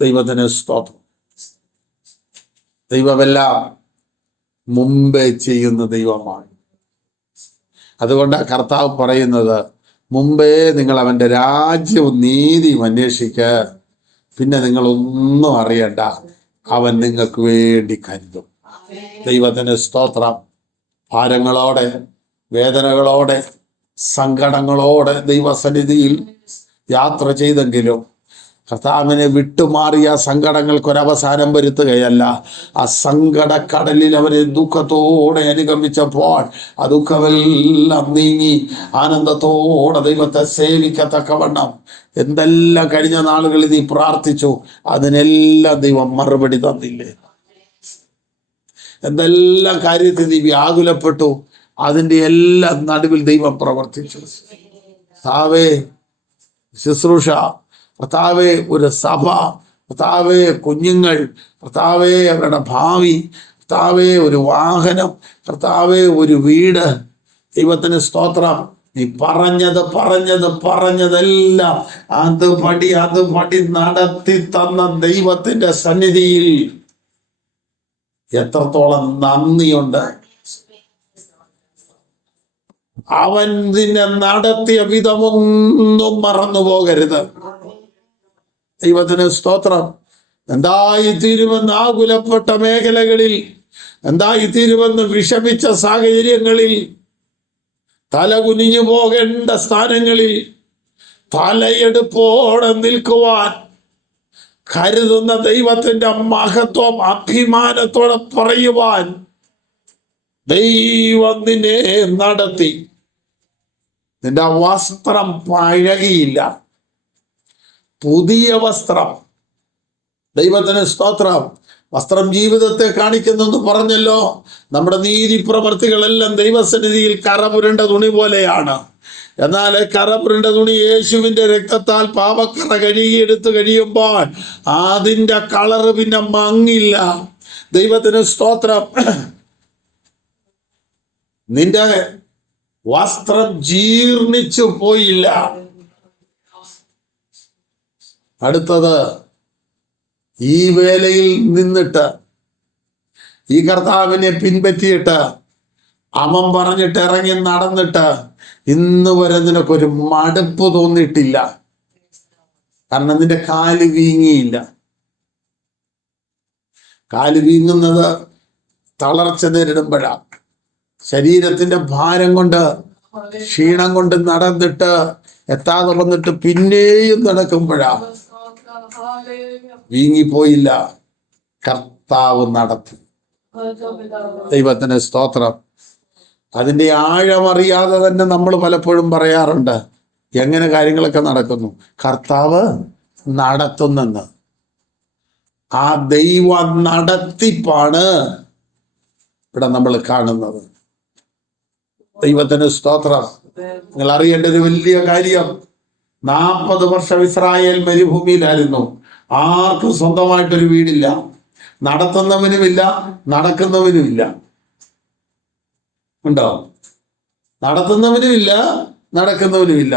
ദൈവത്തിന് സ്തോത്രം. ദൈവമെല്ലാം മുമ്പേ ചെയ്യുന്ന ദൈവമാണ്. അതുകൊണ്ടാണ് കർത്താവ് പറയുന്നത്, മുമ്പേ നിങ്ങൾ അവൻ്റെ രാജ്യവും നീതിയും അന്വേഷിക്കുക, പിന്നെ നിങ്ങളൊന്നും അറിയണ്ട, അവൻ നിങ്ങൾക്ക് വേണ്ടി കരുതും. ദൈവത്തിന് സ്തോത്രം. ഭാരങ്ങളോടെ, വേദനകളോടെ, സങ്കടങ്ങളോടെ ദൈവസന്നിധിയിൽ യാത്ര ചെയ്തെങ്കിലും കർത്താവിനെ വിട്ടുമാറിയ സങ്കടങ്ങൾക്കൊരവസാനം വരുത്തുകയല്ല. ആ സങ്കടക്കടലിൽ അവരെ ദുഃഖത്തോടെ അനുഗമിച്ചപ്പോൾ ആ ദുഃഖമെല്ലാം നീങ്ങി ആനന്ദത്തോടെ ദൈവത്തെ സേവിക്കത്തക്കവണ്ണം എന്തെല്ലാം കഴിഞ്ഞ നാളുകളിൽ നീ പ്രാർത്ഥിച്ചു, അതിനെല്ലാം ദൈവം മറുപടി തന്നില്ലേ? എന്തെല്ലാം കാര്യത്തിൽ നീ വ്യാകുലപ്പെട്ടു, അതിൻ്റെ എല്ലാം നടുവിൽ ദൈവം പ്രവർത്തിച്ചു. കർത്താവേ ശുശ്രൂഷ, കർത്താവേ ഒരു സഭ, കർത്താവേ കുഞ്ഞുങ്ങൾ, കർത്താവേ അവരുടെ ഭാവി, കർത്താവേ ഒരു വാഹനം, കർത്താവേ ഒരു വീട്. ദൈവത്തിന് സ്തോത്രം. നീ പറഞ്ഞതെല്ലാം അതുപടി നടത്തി തന്ന ദൈവത്തിന്റെ സന്നിധിയിൽ എത്രത്തോളം നന്ദിയുണ്ട്. അവൻ നിന്നെ നടത്തിയ വിധമൊന്നും മറന്നു പോകരുത്. ദൈവത്തിന് സ്തോത്രം. എന്തായിത്തീരുമെന്ന് ആകുലപ്പെട്ട മേഖലകളിൽ, എന്തായിത്തീരുമെന്ന് വിഷമിച്ച സാഹചര്യങ്ങളിൽ, തല കുനിഞ്ഞു പോകേണ്ട സ്ഥാനങ്ങളിൽ തലയെടുപ്പോടെ നിൽക്കുവാൻ കരുതുന്ന ദൈവത്തിന്റെ മഹത്വം അഭിമാനത്തോടെ പറയുവാൻ ദൈവം നിന്നെ നടത്തി. നിന്റെ വസ്ത്രം പഴകിയില്ല, പുതിയ വസ്ത്രം. ദൈവത്തിന് സ്തോത്രം. വസ്ത്രം ജീവിതത്തെ കാണിക്കുന്നെന്ന് പറഞ്ഞല്ലോ. നമ്മുടെ നീതി പ്രവൃത്തികളെല്ലാം ദൈവസന്നിധിയിൽ കറപുരണ്ട തുണി പോലെയാണ്. എന്നാൽ കറപുരണ്ട തുണി യേശുവിന്റെ രക്തത്താൽ പാപക്കറ കഴുകിയെടുത്ത് കഴിയുമ്പോൾ അതിൻ്റെ കളറ് പിന്നെ മങ്ങില്ല. ദൈവത്തിന് സ്തോത്രം. നിന്റെ വസ്ത്രം ജീർണിച്ചു പോയില്ല. അടുത്തത്, ഈ വേലയിൽ നിന്നിട്ട്, ഈ കർത്താവിനെ പിൻപറ്റിയിട്ട്, അവൻ പറഞ്ഞിട്ട് ഇറങ്ങി നടന്നിട്ട് ഇന്ന് വരെ നിനക്കൊരു മടുപ്പ് തോന്നിയിട്ടില്ല. കാരണം നിന്റെ കാല് വീങ്ങിയില്ല. കാല് വീങ്ങുന്നത് തളർച്ച നേരിടുമ്പോഴാണ്. ശരീരത്തിന്റെ ഭാരം കൊണ്ട്, ക്ഷീണം കൊണ്ട് നടന്നിട്ട് എത്താതെ വന്നിട്ട് പിന്നെയും നടക്കുമ്പോഴാണ്. വീങ്ങിപ്പോയില്ല, കർത്താവ് നടത്തി. ദൈവത്തിന് സ്തോത്രം. അതിൻ്റെ ആഴമറിയാതെ തന്നെ നമ്മൾ പലപ്പോഴും പറയാറുണ്ട്, എങ്ങനെ കാര്യങ്ങളൊക്കെ നടക്കുന്നു, കർത്താവ് നടത്തുന്നെന്ന്. ആ ദൈവ നടത്തിപ്പാണ് ഇവിടെ നമ്മൾ കാണുന്നത്. ദൈവത്തിന് സ്തോത്രം. നിങ്ങൾ അറിയേണ്ട ഒരു വലിയ കാര്യം, 40 വർഷം ഇസ്രായേൽ മരുഭൂമിയിലായിരുന്നു. ആർക്കും സ്വന്തമായിട്ടൊരു വീടില്ല. നടത്തുന്നവനുമില്ല, നടക്കുന്നവനുമില്ല. ഉണ്ടോ? നടത്തുന്നവനുമില്ല, നടക്കുന്നവനുമില്ല.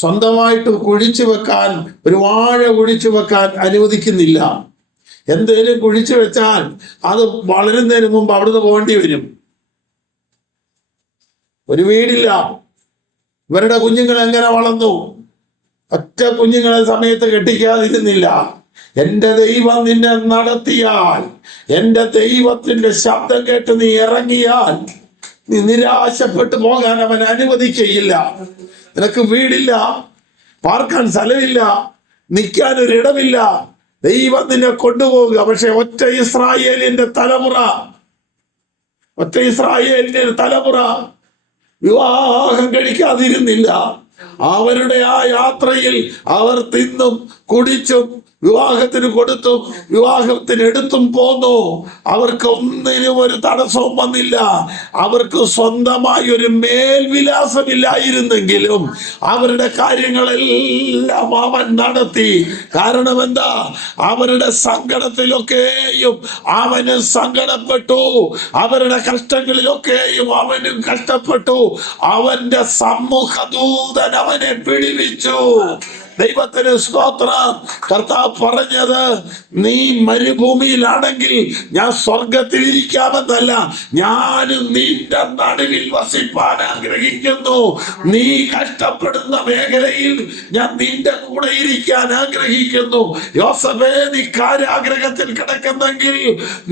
സ്വന്തമായിട്ട് കുഴിച്ചു വെക്കാൻ, ഒരു വാഴ കുഴിച്ചു വെക്കാൻ അനുവദിക്കുന്നില്ല. എന്തേലും കുഴിച്ചു വെച്ചാൽ അത് വളരുന്നതിന് മുമ്പ് അവിടുന്ന് പോകേണ്ടി വരും. ഒരു വീടില്ല. ഇവരുടെ കുഞ്ഞുങ്ങൾ എങ്ങനെ വളർന്നു? ഒറ്റ കുഞ്ഞുങ്ങളെ സമയത്ത് കെട്ടിക്കാതിരുന്നില്ല. എൻ്റെ ദൈവം നിന്നെ നടത്തിയാൽ, എൻ്റെ ദൈവത്തിന്റെ ശബ്ദം കേട്ട് നീ ഇറങ്ങിയാൽ, നീ നിരാശപ്പെട്ടു പോകാൻ അവൻ അനുവദിക്കുകയില്ല. നിനക്ക് വീടില്ല, പാർക്കാൻ സ്ഥലമില്ല, നിൽക്കാൻ ഒരിടമില്ല, ദൈവം നിന്നെ കൊണ്ടുപോകുക. പക്ഷെ ഒറ്റ ഇസ്രായേലിന്റെ തലമുറ വിവാഹം കഴിക്കാതിരുന്നില്ല. അവരുടെ ആ യാത്രയിൽ അവർ തിന്നും കുടിച്ചും വിവാഹത്തിന് കൊടുത്തും വിവാഹത്തിന് എടുത്തും പോന്നു. അവർക്ക് ഒന്നിനും ഒരു തടസ്സവും വന്നില്ല. അവർക്ക് സ്വന്തമായി ഒരു മേൽവിലാസമില്ലായിരുന്നെങ്കിലും അവരുടെ കാര്യങ്ങളെല്ലാം അവൻ നടത്തി. കാരണം എന്താ? അവരുടെ സങ്കടത്തിലൊക്കെയും അവന് സങ്കടപ്പെട്ടു, അവരുടെ കഷ്ടങ്ങളിലൊക്കെയും അവനും കഷ്ടപ്പെട്ടു. അവന്റെ സമ്മുഖദൂതൻ അവനെ പിടിവിച്ചു. ദൈവത്തിന് സ്തോത്രം. കർത്താവ് പറഞ്ഞത്, നീ മരുഭൂമിയിലാണെങ്കിൽ ഞാൻ സ്വർഗത്തിൽ ഇരിക്കാമെന്നല്ല, ഞാനും നിന്റെ നടുവിൽ വസിപ്പാൻ ആഗ്രഹിക്കുന്നു. നീ കഷ്ടപ്പെടുന്ന മേഖലയിൽ ഞാൻ നിന്റെ കൂടെ ഇരിക്കാൻ ആഗ്രഹിക്കുന്നു. യോസഫേ, നീ കാരാഗ്രഹത്തിൽ കിടക്കുന്നെങ്കിൽ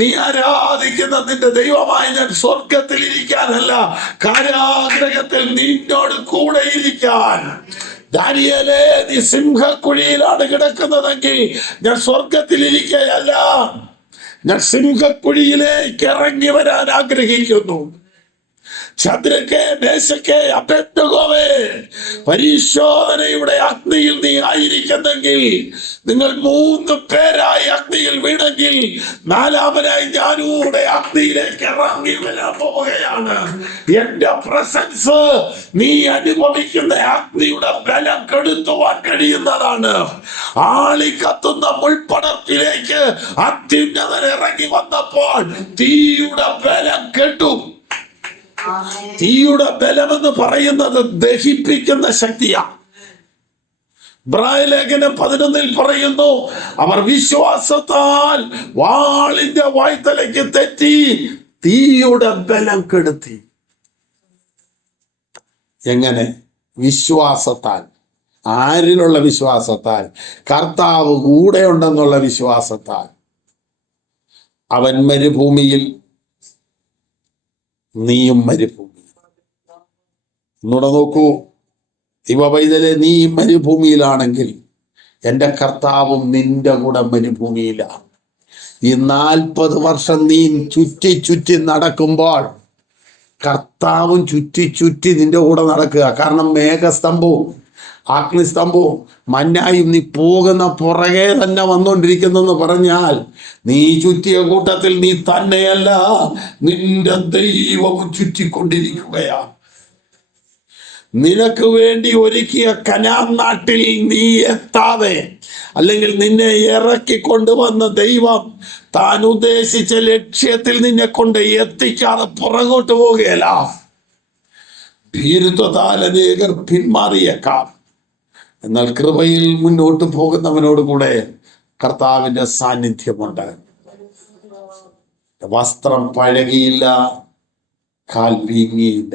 നീ ആരാധിക്കുന്ന നിന്റെ ദൈവമായി ഞാൻ സ്വർഗത്തിൽ ഇരിക്കാനല്ല, കാരാഗ്രഹത്തിൽ നിന്നോട് കൂടെ ഇരിക്കാൻ. ദാനിയേലേ, നീ സിംഹക്കുഴിയിലാണ് കിടക്കുന്നതെങ്കിൽ ഞാൻ സ്വർഗത്തിലിരിക്കുകയല്ല, ഞാൻ സിംഹക്കുഴിയിലേക്ക് ഇറങ്ങി വരാൻ ആഗ്രഹിക്കുന്നു. ശദ്രക്കേ, മേശക്കേ, അബേദ്നെഗോവേ, പരിശോധനയുടെ അഗ്നിയിൽ നീ ആയിരിക്കുന്നെങ്കിൽ, നിങ്ങൾ 3 പേരായി അഗ്നിയിൽ വീണെങ്കിൽ 4മനായി ഞാനൂടെ അഗ്നിയിലേക്ക് ഇറങ്ങി വരാൻ പോവുകയാണ്. എന്റെ പ്രസൻസ് നീ അനുഭവിക്കുന്ന അഗ്നിയുടെ ബലം കെടുത്തുവാൻ കഴിയുന്നതാണ്. ആളിക്കത്തുന്ന മുൾപ്പടർപ്പിലേക്ക് അത്യുന്നതൻ ഇറങ്ങി വന്നപ്പോൾ തീയുടെ ബലം കെട്ടു. തീയുടെ ബലമെന്ന് പറയുന്നത് ദഹിപ്പിക്കുന്ന ശക്തിയാണ്. ഇബ്രായലേഖനം 11 പറയുന്നു, അവർ വിശ്വാസത്താൽ വാളിന്റെ വായ്ത്തലയ്ക്ക് തെറ്റി തീയുടെ ബലം കെടുത്തി. എങ്ങനെ? വിശ്വാസത്താൽ. ആരിലുള്ള വിശ്വാസത്താൽ? കർത്താവ് കൂടെ ഉണ്ടെന്നുള്ള വിശ്വാസത്താൽ. അവൻ മരുഭൂമിയിൽ, നീയും മരുഭൂമിയിൽ. ഒന്നുകൂടെ നോക്കൂ, ദൈവപൈതലെ, നീ മരുഭൂമിയിലാണെങ്കിൽ എൻ്റെ കർത്താവും നിന്റെ കൂടെ മരുഭൂമിയിലാണ്. ഈ 40 വർഷം നീ ചുറ്റി ചുറ്റി നടക്കുമ്പോൾ കർത്താവും ചുറ്റി ചുറ്റി നിന്റെ കൂടെ നടക്കുക. കാരണം മേഘസ്തംഭവും അഗ്നിസ്തംഭവും മഞ്ഞായും നീ പോകുന്ന പുറകെ തന്നെ വന്നുകൊണ്ടിരിക്കുന്നെന്ന് പറഞ്ഞാൽ, നീ ചുറ്റിയ കൂട്ടത്തിൽ നീ തന്നെയല്ല, നിന്റെ ദൈവവും ചുറ്റിക്കൊണ്ടിരിക്കുകയാണ്. നിനക്ക് വേണ്ടി ഒരുക്കിയ കനാൻ നാട്ടിൽ നീ എത്താതെ, അല്ലെങ്കിൽ നിന്നെ ഇറക്കിക്കൊണ്ടുവന്ന ദൈവം താൻ ഉദ്ദേശിച്ച ലക്ഷ്യത്തിൽ നിന്നെ കൊണ്ട് എത്തിക്കാതെ പുറകോട്ട് പോവുകയല്ല. ഭീരുത്വത്താൽ അനേകർ പിന്മാറിയേക്കാം. എന്നാൽ കൃപയിൽ മുന്നോട്ട് പോകുന്നവനോട് കൂടെ കർത്താവിന്റെ സാന്നിധ്യമുണ്ട്. വസ്ത്രം പഴകിയില്ല, കാൽ വീങ്ങിയില്ല.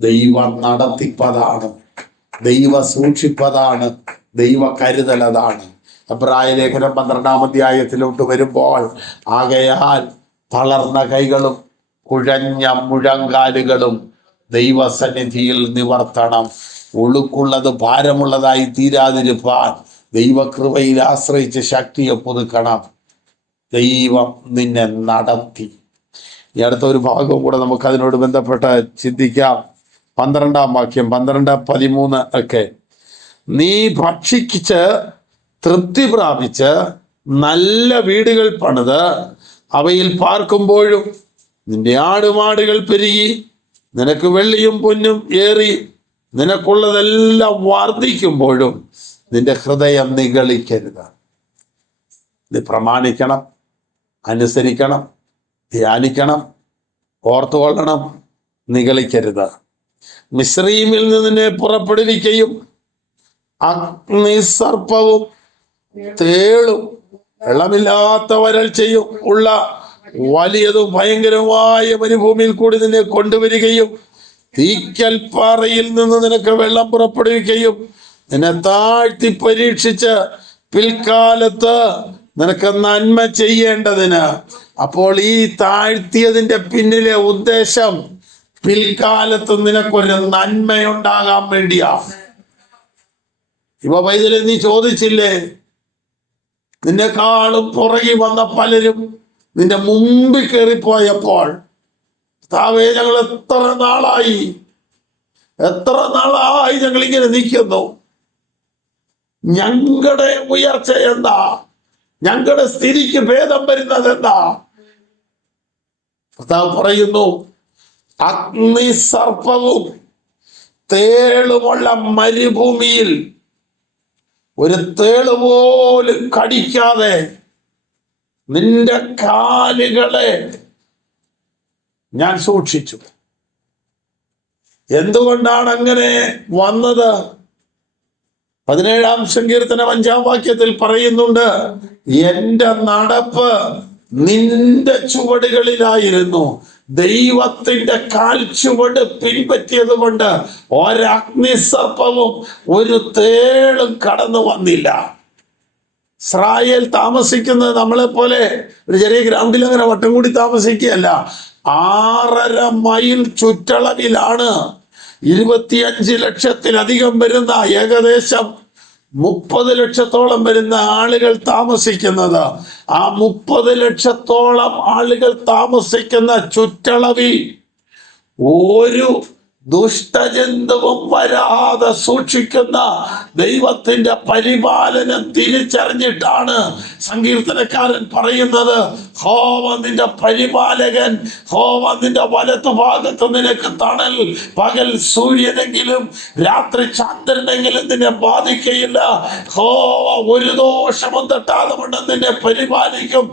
ദൈവം നടത്തിപ്പതാണ്, ദൈവ സൂക്ഷിപ്പതാണ്, ദൈവ കരുതലതാണ്. എബ്രായ ലേഖനം 12-ാം അധ്യായത്തിലോട്ട് വരുമ്പോൾ, ആകയാൽ തളർന്ന കൈകളും കുഴഞ്ഞ മുഴങ്കാലുകളും ദൈവസന്നിധിയിൽ നിവർത്തണം. ഒഴുക്കുള്ളത് ഭാരമുള്ളതായി തീരാതിരുപ്പാൻ ദൈവകൃപയിൽ ആശ്രയിച്ച് ശക്തിയെ പുതുക്കണം. ദൈവം നിന്നെ നടത്തി. ഈ അടുത്ത ഒരു ഭാഗവും കൂടെ നമുക്ക് അതിനോട് ബന്ധപ്പെട്ട് ചിന്തിക്കാം. 12-ാം വാക്യം, 12-13 ഒക്കെ. നീ ഭക്ഷിച്ച് തൃപ്തി പ്രാപിച്ച് നല്ല വീടുകൾ പണിത് അവയിൽ പാർക്കുമ്പോഴും നിന്റെ ആടുമാടുകൾ പെരുകി നിനക്ക് വെള്ളിയും പൊന്നും ഏറി നിനക്കുള്ളതെല്ലാം വർദ്ധിക്കുമ്പോഴും നിന്റെ ഹൃദയം നിഗളിക്കരുത്. ഇത് പ്രമാണിക്കണം, അനുസരിക്കണം, ധ്യാനിക്കണം, ഓർത്തുകൊള്ളണം, നിഗളിക്കരുത്. മിസ്രയീമിൽ നിന്ന് നിന്നെ പുറപ്പെടുവിക്കുകയും അഗ്നിസർപ്പവും തേളും വെള്ളമില്ലാത്ത വരൾച്ചയും ഉള്ള വലിയതും ഭയങ്കരമായ മരുഭൂമിയിൽ കൂടി നിന്നെ കൊണ്ടുവരികയും തീക്കൽ പാറയിൽ നിന്ന് നിനക്ക് വെള്ളം പുറപ്പെടുവിക്കുകയും നിന്നെ താഴ്ത്തി പരീക്ഷിച്ച് പിൽക്കാലത്ത് നിനക്ക് നന്മ ചെയ്യേണ്ടതിന്. അപ്പോൾ ഈ താഴ്ത്തിയതിന്റെ പിന്നിലെ ഉദ്ദേശം പിൽക്കാലത്ത് നിനക്കൊരു നന്മയുണ്ടാകാൻ വേണ്ടിയാ. ഇവ പൈതലെ, നീ ചോദിച്ചില്ലേ, നിന്നെക്കാളും പുറകെ വന്ന പലരും നിന്റെ മുമ്പിൽ കയറിപ്പോയപ്പോൾ, താവേ, ഞങ്ങൾ എത്ര നാളായി ഞങ്ങൾ ഇങ്ങനെ നിൽക്കുന്നു, ഞങ്ങളുടെ ഉയർച്ച എന്താ, ഞങ്ങളുടെ സ്ഥിതിക്ക് ഭേദം വരുന്നത് എന്താ? കർത്താവ് പറയുന്നു, അഗ്നിസർപ്പവും തേളുമുള്ള മരുഭൂമിയിൽ ഒരു തേള് പോലും കടിക്കാതെ നിന്റെ കാലുകളെ ഞാൻ സൂക്ഷിച്ചു. എന്തുകൊണ്ടാണ് അങ്ങനെ വന്നത്? 17-ാം സങ്കീർത്തനം 5-ാം വാക്യത്തിൽ പറയുന്നുണ്ട്, എന്റെ നടപ്പ് നിന്റെ ചുവടുകളിലായിരുന്നു. ദൈവത്തിന്റെ കാൽച്ചുവട് പിൻപറ്റിയത് കൊണ്ട് ഒരഗ്നിസർപ്പവും ഒരു തേളും കടന്നു വന്നില്ല. ഇസ്രായേൽ താമസിക്കുന്നത് നമ്മളെ പോലെ ഒരു ചെറിയ ഗ്രൗണ്ടിൽ അങ്ങനെ വട്ടം കൂടി താമസിക്കുകയല്ല. 6.5 മൈൽ ചുറ്റളവിലാണ് 25 ലക്ഷത്തിലധികം വരുന്ന, ഏകദേശം 30 ലക്ഷത്തോളം വരുന്ന ആളുകൾ താമസിക്കുന്നത്. ആ 30 ലക്ഷത്തോളം ആളുകൾ താമസിക്കുന്ന ചുറ്റളവിൽ ഒരു ദുഷ്ടജന്തുവും വരാതെ സൂക്ഷിക്കുന്ന ദൈവത്തിന്റെ പരിപാലനം തിരിച്ചറിഞ്ഞിട്ടാണ് സങ്കീർത്തനക്കാരൻ പറയുന്നത്, ഹോവ നിന്റെ പരിപാലകൻ, ഹോവ നിന്റെ വലത്തു ഭാഗത്ത് നിനക്ക് തണൽ. പകൽ സൂര്യനെങ്കിലും രാത്രി ചന്ദ്രനെങ്കിലും നിന്നെ ബാധിക്കയില്ല. ഹോവ ഒരു ദോഷവും തട്ടാതെ കൊണ്ട് നിന്നെ പരിപാലിക്കും.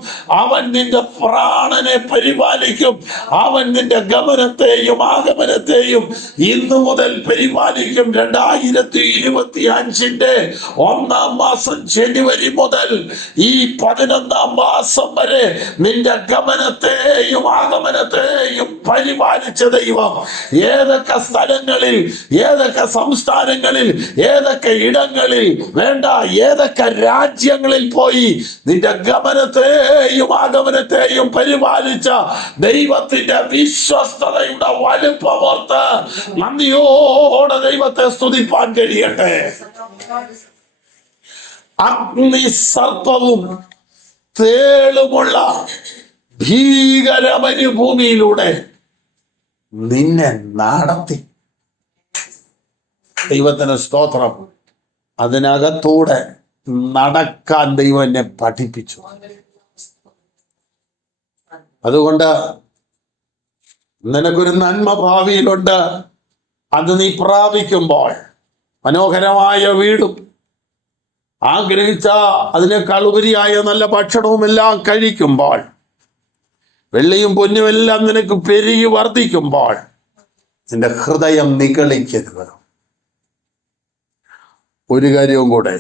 അവൻ നിന്റെ പ്രാണനെ പരിപാലിക്കും. അവൻ നിന്റെ ഗമനത്തെയും ആഗമനത്തെയും ഇന്നു മുതൽ പരിപാലിക്കും. 2025 1-ാം മാസം ജനുവരി മുതൽ ഈ 11-ാം മാസം വരെ നിന്റെ ഗമനത്തെയും ആഗമനത്തെയും പരിപാലിച്ച ദൈവം ഏതൊക്കെ സ്ഥലങ്ങളിൽ, ഏതൊക്കെ സംസ്ഥാനങ്ങളിൽ, ഏതൊക്കെ ഇടങ്ങളിൽ, വേണ്ട ഏതൊക്കെ രാജ്യങ്ങളിൽ പോയി നിന്റെ ഗമനത്തെയും ആഗമനത്തെയും പരിപാലിച്ച ദൈവത്തിന്റെ വിശ്വസ്തതയുടെ വലുപ്പമോർത്ത് നന്ദിയോടെ ദൈവത്തെ സ്തുതിപ്പാൻ കഴിയട്ടെ. അഗ്നി സർപ്പവും തേളുമുള്ള ഭീകരമരുഭൂമിയിലൂടെ നിന്നെ നടത്തി. ദൈവത്തിന് സ്തോത്രം. അതിനകത്തൂടെ നടക്കാൻ ദൈവം എന്നെ പഠിപ്പിച്ചു. അതുകൊണ്ട് നിനക്കൊരു നന്മ ഭാവിയിലുണ്ട്. അത് നീ പ്രാപിക്കുമ്പോൾ മനോഹരമായ വീടും ആഗ്രഹിച്ച അതിനേക്കാൾ ഉപരിയായ നല്ല ഭക്ഷണവും എല്ലാം കഴിക്കുമ്പോൾ, വെള്ളിയും പൊന്നും എല്ലാം നിനക്ക് പെരുകി വർദ്ധിക്കുമ്പോൾ, നിന്റെ ഹൃദയം നിഗളിക്കരുത്. ഒരു കാര്യവും കൂടെ,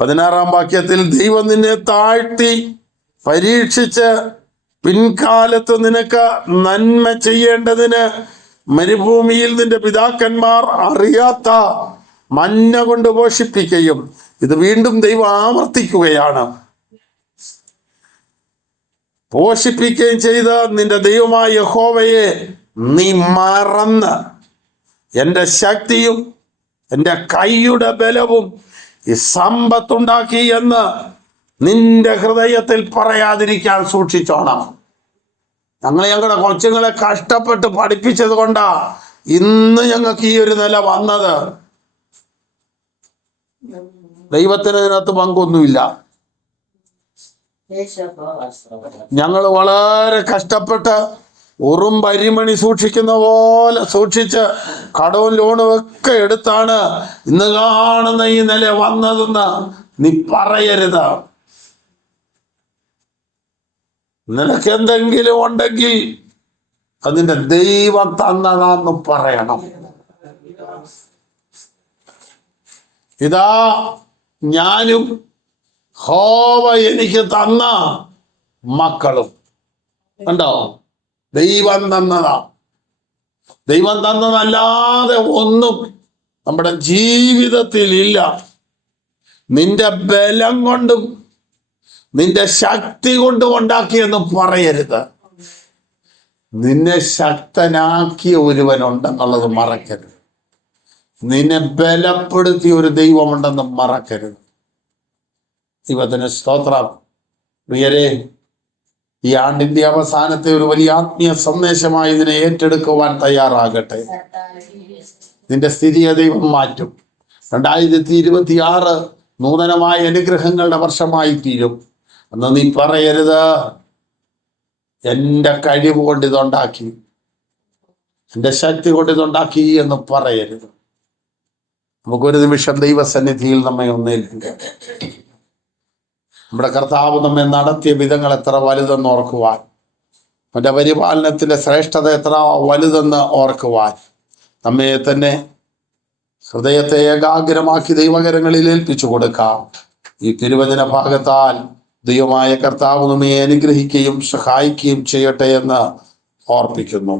16-ാം വാക്യത്തിൽ ദൈവം നിന്നെ താഴ്ത്തി പരീക്ഷിച്ച് പിൻകാലത്ത് നിനക്ക് നന്മ ചെയ്യേണ്ടതിന് മരുഭൂമിയിൽ നിന്റെ പിതാക്കന്മാർ അറിയാത്ത മഞ്ഞ കൊണ്ട് പോഷിപ്പിക്കുകയും, ഇത് വീണ്ടും ദൈവം ആവർത്തിക്കുകയാണ്, പോഷിപ്പിക്കുകയും ചെയ്ത് നിന്റെ ദൈവമായ യഹോവയെ നീ മറന്ന് എൻ്റെ ശക്തിയും എൻ്റെ കൈയുടെ ബലവും ഈ സമ്പത്തുണ്ടാക്കി എന്ന് നിന്റെ ഹൃദയത്തിൽ പറയാതിരിക്കാൻ സൂക്ഷിച്ചോണം. ഞങ്ങളുടെ കൊച്ചുങ്ങളെ കഷ്ടപ്പെട്ട് പഠിപ്പിച്ചത് കൊണ്ടാ ഇന്ന് ഞങ്ങൾക്ക് ഈ ഒരു നില വന്നത്. ദൈവത്തിന് ഇതിനകത്ത് പങ്കൊന്നുമില്ല. ഞങ്ങൾ വളരെ കഷ്ടപ്പെട്ട് ഉറുമ്പരിമണി സൂക്ഷിക്കുന്ന പോലെ സൂക്ഷിച്ച് കടവും ലോണും ഒക്കെ എടുത്താണ് ഇന്ന് കാണുന്ന ഈ നില വന്നതെന്ന് നീ പറയരുത്. നിനക്ക് എന്തെങ്കിലും ഉണ്ടെങ്കിൽ അതിന്റെ ദൈവം തന്നതാന്ന് പറയണം. ഇതാ ഞാനും യഹോവ എനിക്ക് തന്ന മക്കളും. കണ്ടോ? ദൈവം തന്നതാ. ദൈവം തന്നതല്ലാതെ ഒന്നും നമ്മുടെ ജീവിതത്തിൽ ഇല്ല. നിന്റെ ബലം കൊണ്ടും നിന്റെ ശക്തി കൊണ്ടും ഉണ്ടാക്കിയെന്ന് പറയരുത്. നിന്നെ ശക്തനാക്കിയ ഒരുവനുണ്ടെന്നുള്ളത് മറക്കരുത്. നിന്നെ ബലപ്പെടുത്തിയ ഒരു ദൈവമുണ്ടെന്ന് മറക്കരുത്. ദൈവത്തിന് സ്തോത്രം. പ്രിയരെ, ഈ ആണ്ടിന്റെ അവസാനത്തെ ഒരു വലിയ ആത്മീയ സന്ദേശമായി ഇതിനെ ഏറ്റെടുക്കുവാൻ തയ്യാറാകട്ടെ. നിന്റെ സ്ഥിതിയെ ദൈവം മാറ്റും. 2026 നൂതനമായ അനുഗ്രഹങ്ങളുടെ വർഷമായി തീരും. അന്ന് നീ പറയരുത് എൻ്റെ കഴിവ് കൊണ്ട് ഇതുണ്ടാക്കി, എൻ്റെ ശക്തി കൊണ്ട് ഇതുണ്ടാക്കി എന്ന് പറയരുത്. നമുക്കൊരു നിമിഷം ദൈവസന്നിധിയിൽ നമ്മെ ഒന്നേൽപ്പിക്കാം. നമ്മുടെ കർത്താവ് നമ്മെ നടത്തിയ വിധങ്ങൾ എത്ര വലുതെന്ന് ഓർക്കുവാൻ, അവൻ്റെ പരിപാലനത്തിൻ്റെ ശ്രേഷ്ഠത എത്ര വലുതെന്ന് ഓർക്കുവാൻ, നമ്മെ തന്നെ ഹൃദയത്തെ ഏകാഗ്രമാക്കി ദൈവകരങ്ങളിൽ ഏൽപ്പിച്ചു കൊടുക്കാം. ഈ തിരുവചന ഭാഗത്താൽ ദൈവമായ കർത്താവ് നമ്മെ അനുഗ്രഹിക്കുകയും സഹായിക്കുകയും ചെയ്യട്ടെ എന്ന് ഓർപ്പിക്കുന്നു.